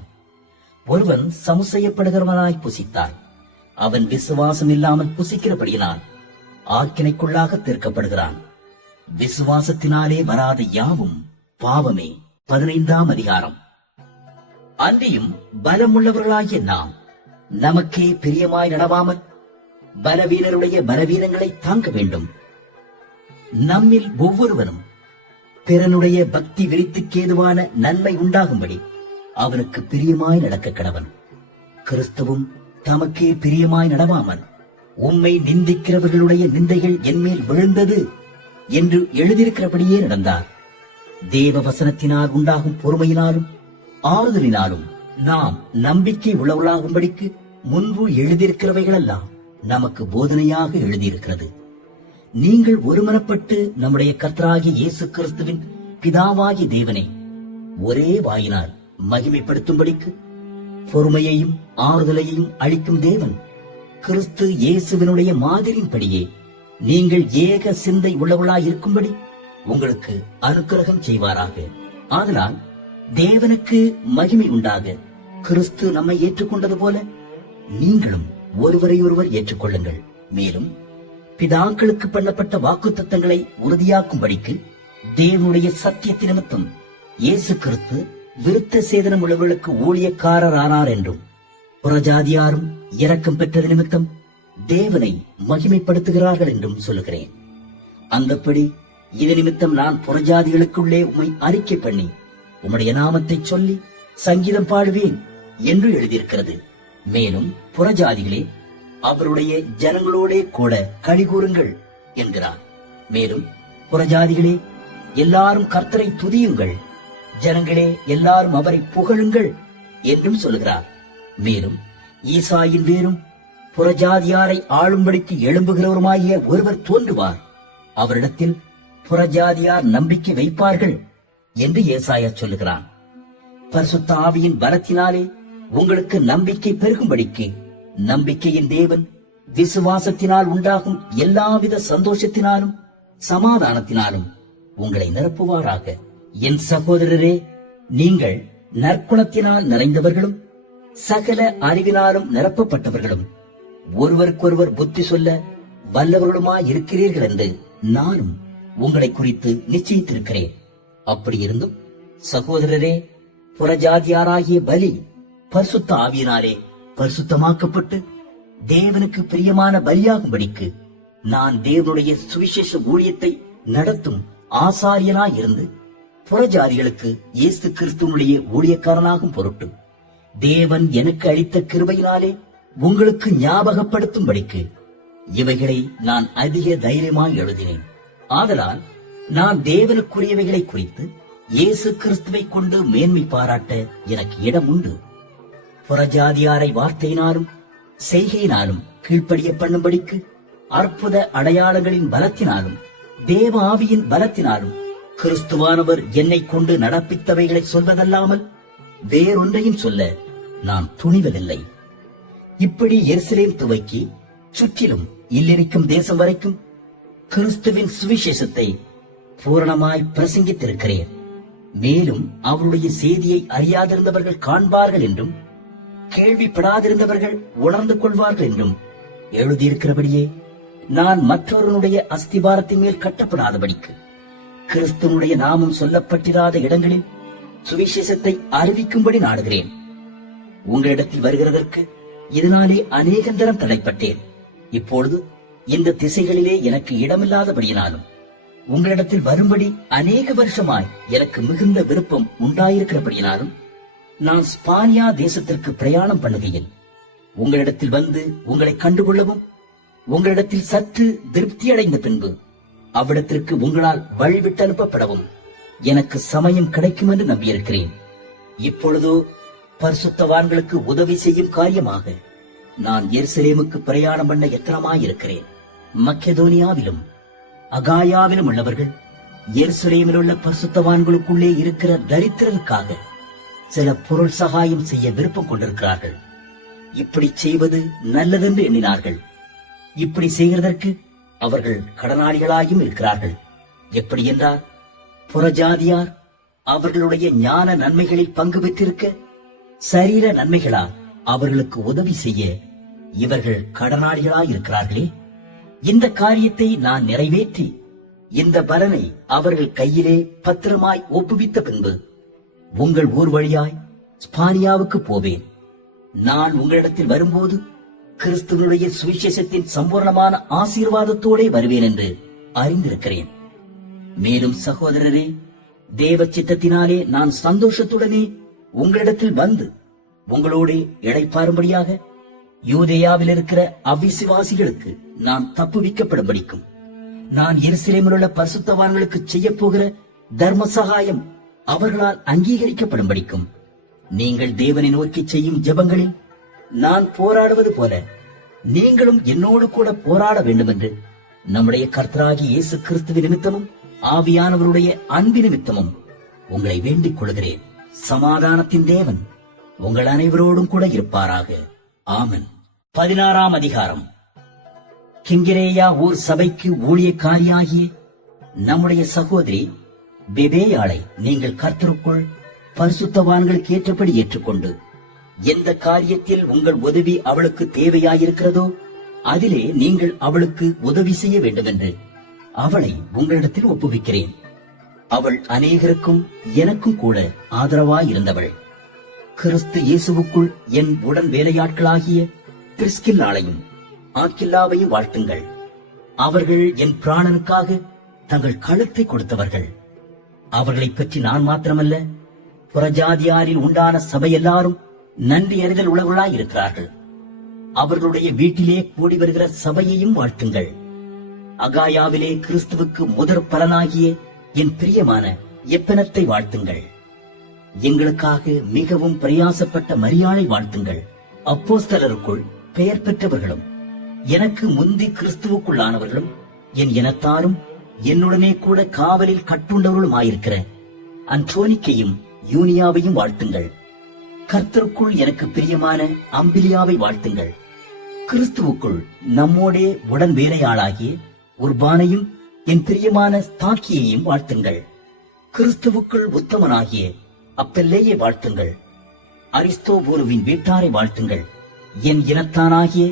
ஒருவன் சமுசெய்யப்படுகிறவனாய் புசித்தால் அவன் விசுவாசம் இல்லாமல் புசிக்கிறபடியினால் ஆக்கினைக்குள்ளாக தீர்க்கப்படுகிறான். விசுவாசத்தினாலே வராத யாவும் பாவமே. 15ஆம் அதிகாரம். அன்றியும் பலமுள்ளவர்களாகிய நாம் நமக்கே பிரியமாய் நடவாமல் பலவீனருடைய பலவீனங்களை தாங்க வேண்டும். நம்மில் ஒவ்வொருவரும் பிறனுடைய பக்தி விருத்திக்கு ஏதுவான நன்மை உண்டாகும்படி அவனுக்கு பிரியமாய் நடக்க கடவன். கிறிஸ்துவும் தமக்கே பிரியமாய் நடவாமல் உம்மை நிந்திக்கிறவர்களுடைய நிந்தைகள் என்மேல் விழுந்தது என்று எழுதியிருக்கிறபடியே நடந்தார். தேவ வசனத்தினால் உண்டாகும் பொறுமையினாலும் ஆறுதலினாலும் நாம் நம்பிக்கை உள்ளவர்களாகும்படிக்கு முன்பு எழுதியிருக்கிறவைகளெல்லாம் நமக்கு போதனையாக எழுதியிருக்கிறது. நீங்கள் ஒருமனப்பட்டு நம்முடைய கர்த்தராகிய இயேசு கிறிஸ்துவின் பிதாவாகிய தேவனை ஒரே வாயினால் மகிமைப்படுத்தும்படிக்கு பொறுமையையும் ஆறுதலையும் அளிக்கும் தேவன் கிறிஸ்து இயேசுவினுடைய மாதிரியின்படியே நீங்கள் ஏக சிந்தை உள்ளவர்களாய் இருக்கும்படி உங்களுக்கு அனுக்கிரகம் செய்வாராக. ஆதலால் தேவனுக்கு மகிமை உண்டாக கிறிஸ்து நம்மை ஏற்றுக்கொண்டது போல நீங்களும் ஒருவரை ஒருவர் ஏற்றுக்கொள்ளுங்கள். மேலும் பிதாக்களுக்கு பண்ணப்பட்ட வாக்குத்தத்தங்களை உறுதியாக்கும்படிக்கு தேவனுடைய சத்தியத்தின் நிமித்தம் இயேசு கிறிஸ்து விருத்த சேதனம் உள்ளவர்களுக்கு ஊழியக்காரரானார் என்றும் புறஜாதியாரும் இரக்கம் பெற்றது நிமித்தம் தேவனை மகிமைப்படுத்துகிறார்கள் என்றும் சொல்லுகிறேன். அந்தப்படி இது நிமித்தம் நான் புறஜாதிகளுக்குள்ளே உம்மை அறிக்கை பண்ணி உம்முடைய நாமத்தை சொல்லி சங்கீதம் பாடுவேன் என்று எழுதியிருக்கிறது. மேலும் புறஜாதிகளே அவருடைய ஜனங்களோடே கூட களி கூறுங்கள் என்கிறார். மேலும் புறஜாதிகளே எல்லாரும் கர்த்தரை துதியுங்கள், ஜனங்களே எல்லாரும் அவரை புகழுங்கள் என்றும் சொல்லுகிறார். மேலும் ஈசாயின் வேரும் புறஜாதியாரை ஆளும்படிக்கு எழும்புகிறவருமாகிய ஒருவர் தோன்றுவார், அவரிடத்தில் புறஜாதியார் நம்பிக்கை வைப்பார்கள் என்று ஏசாயா சொல்லுகிறான். பரிசுத்த ஆவியின் பலத்தினாலே உங்களுக்கு நம்பிக்கை பெருகும்படிக்கு நம்பிக்கையின் தேவன் விசுவாசத்தினால் உண்டாகும் எல்லாவித சந்தோஷத்தினாலும் சமாதானத்தினாலும் உங்களை நிரப்புவாராக. என் சகோதரரே, நீங்கள் நற்குணத்தினால் நிறைந்தவர்களும் சகல அறிவினாலும் நிரப்பப்பட்டவர்களும் ஒருவருக்கொருவர் புத்தி சொல்ல வல்லவர்களுமாய் இருக்கிறீர்கள் என்று நானும் உங்களை குறித்து நிச்சயித்திருக்கிறேன். அப்படி இருந்தும் சகோதரரே, புறஜாதியாராகிய பலி பரிசுத்த ஆவியினாலே பரிசுத்தமாக்கப்பட்டு தேவனுக்கு பிரியமான பலியாகும்படிக்கு நான் தேவனுடைய சுவிசேஷ ஊழியத்தை நடத்தும் ஆசாரியனாயிருந்து புறஜாதிகளுக்கு இயேசு கிறிஸ்துவனுடைய ஊழியக்காரனாகும் பொருட்டு தேவன் எனக்கு அளித்த கிருபையினாலே உங்களுக்கு ஞாபகப்படுத்தும்படிக்கு இவைகளை நான் அதிக தைரியமாய் எழுதினேன். ஆதலால் நான் தேவனுக்குரியவைகளை குறித்து இயேசு கிறிஸ்துவை கொண்டு மேன்மை பாராட்ட எனக்கு இடம் உண்டு. புறஜாதியாரை வார்த்தையினாலும் செய்கையினாலும் கீழ்ப்படிய பண்ணும்படிக்கு அற்புத அடையாளங்களின் பலத்தினாலும் தேவ ஆவியின் பலத்தினாலும் கிறிஸ்துவானவர் என்னை கொண்டு நடப்பித்தவைகளை சொல்வதல்லாமல் வேறொன்றையும் சொல்ல நான் துணிவதில்லை. இப்படி எருசலேம் துவக்கி சுற்றிலும் இல்லிருக்கும் தேசம் வரைக்கும் கிறிஸ்துவின் சுவிசேஷத்தை பூரணமாய் பிரசங்கித்திருக்கிறேன். மேலும் அவருடைய செய்தியை அறியாதிருந்தவர்கள் காண்பார்கள் என்றும் கேள்விப்படாதிருந்தவர்கள் உணர்ந்து கொள்வார்கள் என்றும் எழுதியிருக்கிறபடியே நான் மற்றொருவனுடைய அஸ்திபாரத்தின் மேல் கட்டப்படாதபடிக்கு கிறிஸ்துவனுடைய நாமம் சொல்லப்பட்டிராத இடங்களில் சுவிசேஷத்தை அறிவிக்கும்படி நாடுகிறேன். உங்களிடத்தில் வருகிறதற்கு இதனாலே அநேகந்தரம் தடைப்பட்டேன். இப்பொழுது இந்த திசைகளிலே எனக்கு இடமில்லாதபடியினாலும் உங்களிடத்தில் வரும்படி அநேக வருஷமாய் எனக்கு மிகுந்த விருப்பம் உண்டாயிருக்கிறபடியினாலும் நான் ஸ்பானியா தேசத்திற்கு பிரயாணம் பண்ணுகையில் உங்களிடத்தில் வந்து உங்களை கண்டுகொள்ளவும் உங்களிடத்தில் சற்று திருப்தியடைந்த பின்பு அவ்விடத்திற்கு உங்களால் வழிவிட்டு அனுப்பப்படவும் எனக்கு சமயம் கிடைக்கும் என்று நம்பியிருக்கிறேன். இப்பொழுதோ பரிசுத்தவான்களுக்கு உதவி செய்யும் காரியமாக நான் எருசலேமுக்கு பிரயாணம் பண்ண எத்தனமாயிருக்கிறேன். மக்கெதோனியாவிலும் அகாயாவிலும் உள்ளவர்கள் எருசலேமில் உள்ள பரிசுத்தவான்களுக்குள்ளே இருக்கிற தரித்திரருக்காக சில பொருள் சகாயம் செய்ய விருப்பம் கொண்டிருக்கிறார்கள். இப்படி செய்வது நல்லதென்று எண்ணினார்கள். இப்படி செய்கிறதற்கு அவர்கள் கடனாளிகளாயும் இருக்கிறார்கள். எப்படி என்றால், புறஜாதியார் அவர்களுடைய ஞான நன்மைகளில் பங்கு பெற்றிருக்க சரீர நன்மைகளால் அவர்களுக்கு உதவி செய்ய இவர்கள் கடனாளிகளாயிருக்கிறார்களே. இந்த காரியத்தை நான் நிறைவேற்றி இந்த பலனை அவர்கள் கையிலே பத்திரமாய் ஒப்புவித்த பின்பு உங்கள் ஊர் வழியாய் ஸ்பானியாவுக்கு போவேன். நான் உங்களிடத்தில் வரும்போது கிறிஸ்துவனுடைய சுவிசேஷத்தின் சம்பூர்ணமான ஆசீர்வாதத்தோடே வருவேன் என்று அறிந்திருக்கிறேன். மேலும் சகோதரரே, தேவ சித்தத்தினாலே நான் சந்தோஷத்துடனே உங்களிடத்தில் வந்து உங்களோடு இளைப்பாரும்படியாக யூதேயாவில் இருக்கிற அவிசுவாசிகளுக்கு நான் தப்புவிக்கப்படும்படிக்கும் நான் எருசலேமில் உள்ள பரிசுத்தவான்களுக்கு செய்ய போகிற தர்ம சகாயம் அவர்களால் அங்கீகரிக்கப்படும்படிக்கும் நீங்கள் தேவனை நோக்கி செய்யும் ஜெபங்களில் நான் போராடுவது போல நீங்களும் என்னோடு கூட போராட வேண்டும் என்று நம்முடைய கர்த்தராகிய இயேசு கிறிஸ்துவின் நிமித்தமும் ஆவியானவருடைய அன்பு நிமித்தமும் உங்களை வேண்டிக் கொள்கிறேன். சமாதானத்தின் தேவன் உங்கள் அனைவரோடும் கூட இருப்பாராக. ஆமென். 16ஆம் அதிகாரம். கிங்கிரேயா ஊர் சபைக்கு ஊழியக்காரியாகிய நம்முடைய சகோதரி பெபேயாளை நீங்கள் கர்த்தருக்குள் பரிசுத்தவான்களுக்கு ஏற்றபடி ஏற்றுக்கொண்டு எந்த காரியத்தில் உங்கள் உதவி அவளுக்கு தேவையாயிருக்கிறதோ அதிலே நீங்கள் அவளுக்கு உதவி செய்ய வேண்டும் என்று அவளை உங்களிடத்தில் ஒப்புவிக்கிறேன். அவள் அநேகருக்கும் எனக்கும் கூட ஆதரவாயிருந்தவள். கிறிஸ்து இயேசுவுக்குள் என் உடன் வேலையாட்களாகிய பிரிஸ்கில்லாளையும் ஆக்கில்லாவையும் வாழ்த்துங்கள். அவர்கள் என் பிராணனுக்காக தங்கள் கழுத்தை கொடுத்தவர்கள். அவர்களைப் பற்றி நான் மாத்திரமல்ல, புறஜாதியாரில் உண்டான சபை எல்லாரும் நன்றி அறிதல் உள்ளவர்களாயிருக்கிறார்கள். அவர்களுடைய வீட்டிலே கூடி வருகிற சபையையும் வாழ்த்துங்கள். அகாயாவிலே கிறிஸ்துவுக்கு முதற் பலனாகிய என் பிரியமான எப்பனத்தை வாழ்த்துங்கள். எங்களுக்காக மிகவும் பிரயாசப்பட்ட மரியாளை வாழ்த்துங்கள். அப்போஸ்தலருக்குள் பெயர் பெற்றவர்களும் எனக்கு முந்தி கிறிஸ்துவுக்குள்ளானவர்களும் என் இனத்தாரும் என்னுடனே கூட காவலில் கட்டுண்டவர்களுமாயிருக்கிற அன்டோனிக்கையும் யூனியாவையும் வாழ்த்துங்கள். கர்த்தருக்குள் எனக்கு பிரியமான அம்பிலியாவை வாழ்த்துங்கள். கிறிஸ்துவுக்குள் நம்மோடே உடன் வேலையாளாகிய உர்பானையும் என் பிரியமான ஸ்தாக்கியையும் வாழ்த்துங்கள். கிறிஸ்துவுக்குள் உத்தமனாகிய அப்பெல்லேயை வாழ்த்துங்கள். அரிஸ்தோபூலுவின் வீட்டாரை வாழ்த்துங்கள். என் இனத்தானாகிய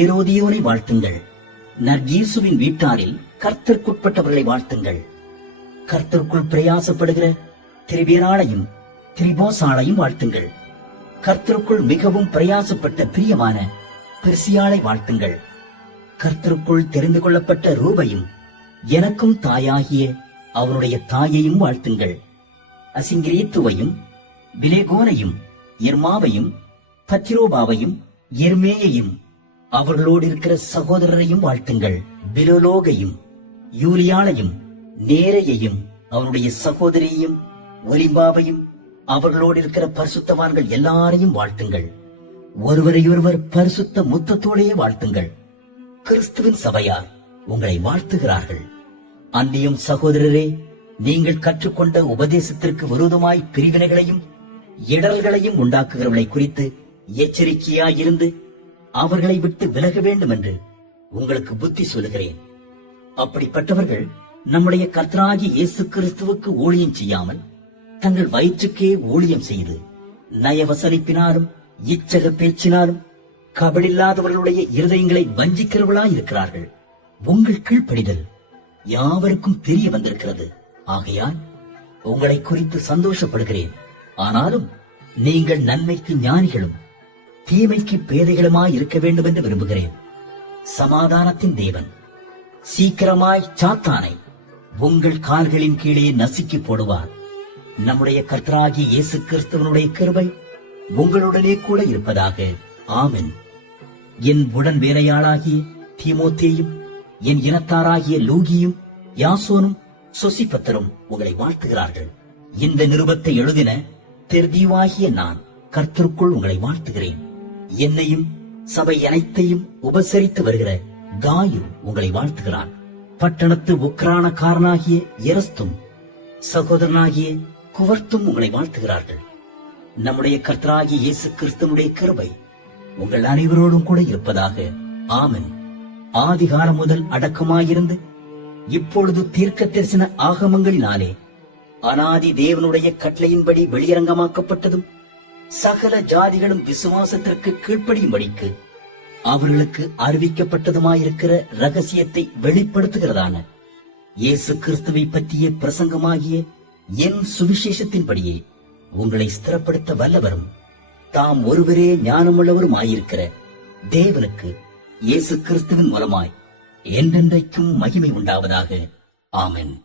ஏரோதியோனை வாழ்த்துங்கள். நர்கீசுவின் வீட்டாரில் கர்த்தருக்குட்பட்டவர்களை வாழ்த்துங்கள். கர்த்தருக்குள் பிரயாசப்படுகிற திரிபேராளையும் திரிபோசாளையும் வாழ்த்துங்கள். கர்த்தருக்குள் மிகவும் பிரயாசப்பட்ட பிரியமான பெர்சியாளை வாழ்த்துங்கள். கர்த்தருக்குள் தெரிந்து கொள்ளப்பட்ட ரூபையும் எனக்கும் தாயாகிய அவருடைய தாயையும் வாழ்த்துங்கள். அசிங்கிரீத்துவையும் பிலேகோனையும் எர்மாவையும் பத்திரோபாவையும் எர்மேயையும் அவர்களோடு இருக்கிற சகோதரரையும் வாழ்த்துங்கள். பிலோலோகையும் யூலியாளையும் நேரையையும் அவருடைய சகோதரியையும் ஒலிம்பாவையும் அவர்களோடு இருக்கிற பரிசுத்தவான்கள் எல்லாரையும் வாழ்த்துங்கள். ஒருவரையொருவர் பரிசுத்த முத்தத்தோடையே வாழ்த்துங்கள். கிறிஸ்துவின் சபையார் உங்களை வாழ்த்துகிறார்கள். அன்றியும் சகோதரரே, நீங்கள் கற்றுக்கொண்ட உபதேசத்திற்கு விரோதமாய் பிரிவினைகளையும் இடர்களையும் உண்டாக்குகிறவர்களை குறித்து எச்சரிக்கையாயிருந்து அவர்களை விட்டு விலக வேண்டும் என்று உங்களுக்கு புத்தி சொல்லுகிறேன். அப்படிப்பட்டவர்கள் நம்முடைய கர்த்தராகிய இயேசு கிறிஸ்துவுக்கு ஊழியம் செய்யாமல் தங்கள் வயிற்றுக்கே ஊழியம் செய்து நயவசனிப்பினாலும் இச்சக பேச்சினாலும் கபடில்லாதவர்களுடைய இருதயங்களை வஞ்சிக்கிறவர்களாயிருக்கிறார்கள். உங்கள் கீழ்ப்படிதல் யாவருக்கும் தெரிய வந்திருக்கிறது. ஆகையால் உங்களை குறித்து சந்தோஷப்படுகிறேன். ஆனாலும் நீங்கள் நன்மைக்கு ஞானிகளும் தீமைக்கு பேதைகளுமாய் இருக்க வேண்டும் என்று விரும்புகிறேன். சமாதானத்தின் தேவன் சீக்கிரமாய் சாத்தானை உங்கள் கால்களின் கீழே நசுக்கி போடுவார். நம்முடைய கர்த்தராகிய இயேசு கிறிஸ்துவனுடைய கிருபை உங்களுடனே கூட இருப்பதாக. ஆமென். என் உடன் வேலையாளாகிய தீமோத்தேயும் என் இனத்தாராகிய லூகியும் யாசோனும் சொசிபத்தரும் உங்களை வாழ்த்துகிறார்கள். இந்த நிருபத்தை எழுதின தெர்தியுவாகிய நான் கர்த்தருக்குள் உங்களை வாழ்த்துகிறேன். என்னையும் சபை அனைத்தையும் உபசரித்து வருகிற காயு உங்களை வாழ்த்துகிறான். பட்டணத்து உக்ரானக்காரனாகிய எரஸ்தும் சகோதரனாகிய குவர்த்தும் உங்களை வாழ்த்துகிறார்கள். நம்முடைய கர்த்தராகிய இயேசு கிறிஸ்துவனுடைய கிருபை உங்கள் அனைவரோடும் கூட இருப்பதாக. ஆமென். ஆதிகாலம் முதல் அடக்கமாயிருந்து இப்பொழுது தீர்க்க தரிசன ஆகமங்களினாலே அனாதி தேவனுடைய கட்டளையின்படி வெளியரங்கமாக்கப்பட்டதும் சகல ஜாதிகளும் விசுவாசத்திற்கு கீழ்ப்படியும்படிக்கு அவர்களுக்கு அறிவிக்கப்பட்டதுமாயிருக்கிற ரகசியத்தை வெளிப்படுத்துகிறதான இயேசு கிறிஸ்துவை பற்றிய பிரசங்கமாகிய என் சுவிசேஷத்தின்படியே உங்களை ஸ்திரப்படுத்த வல்லவரும் தாம் ஒருவரே ஞானமுள்ளவருமாயிருக்கிற தேவனுக்கு இயேசு கிறிஸ்துவின் மூலமாய் என்றென்றைக்கும் மகிமை உண்டாவதாக. ஆமென்.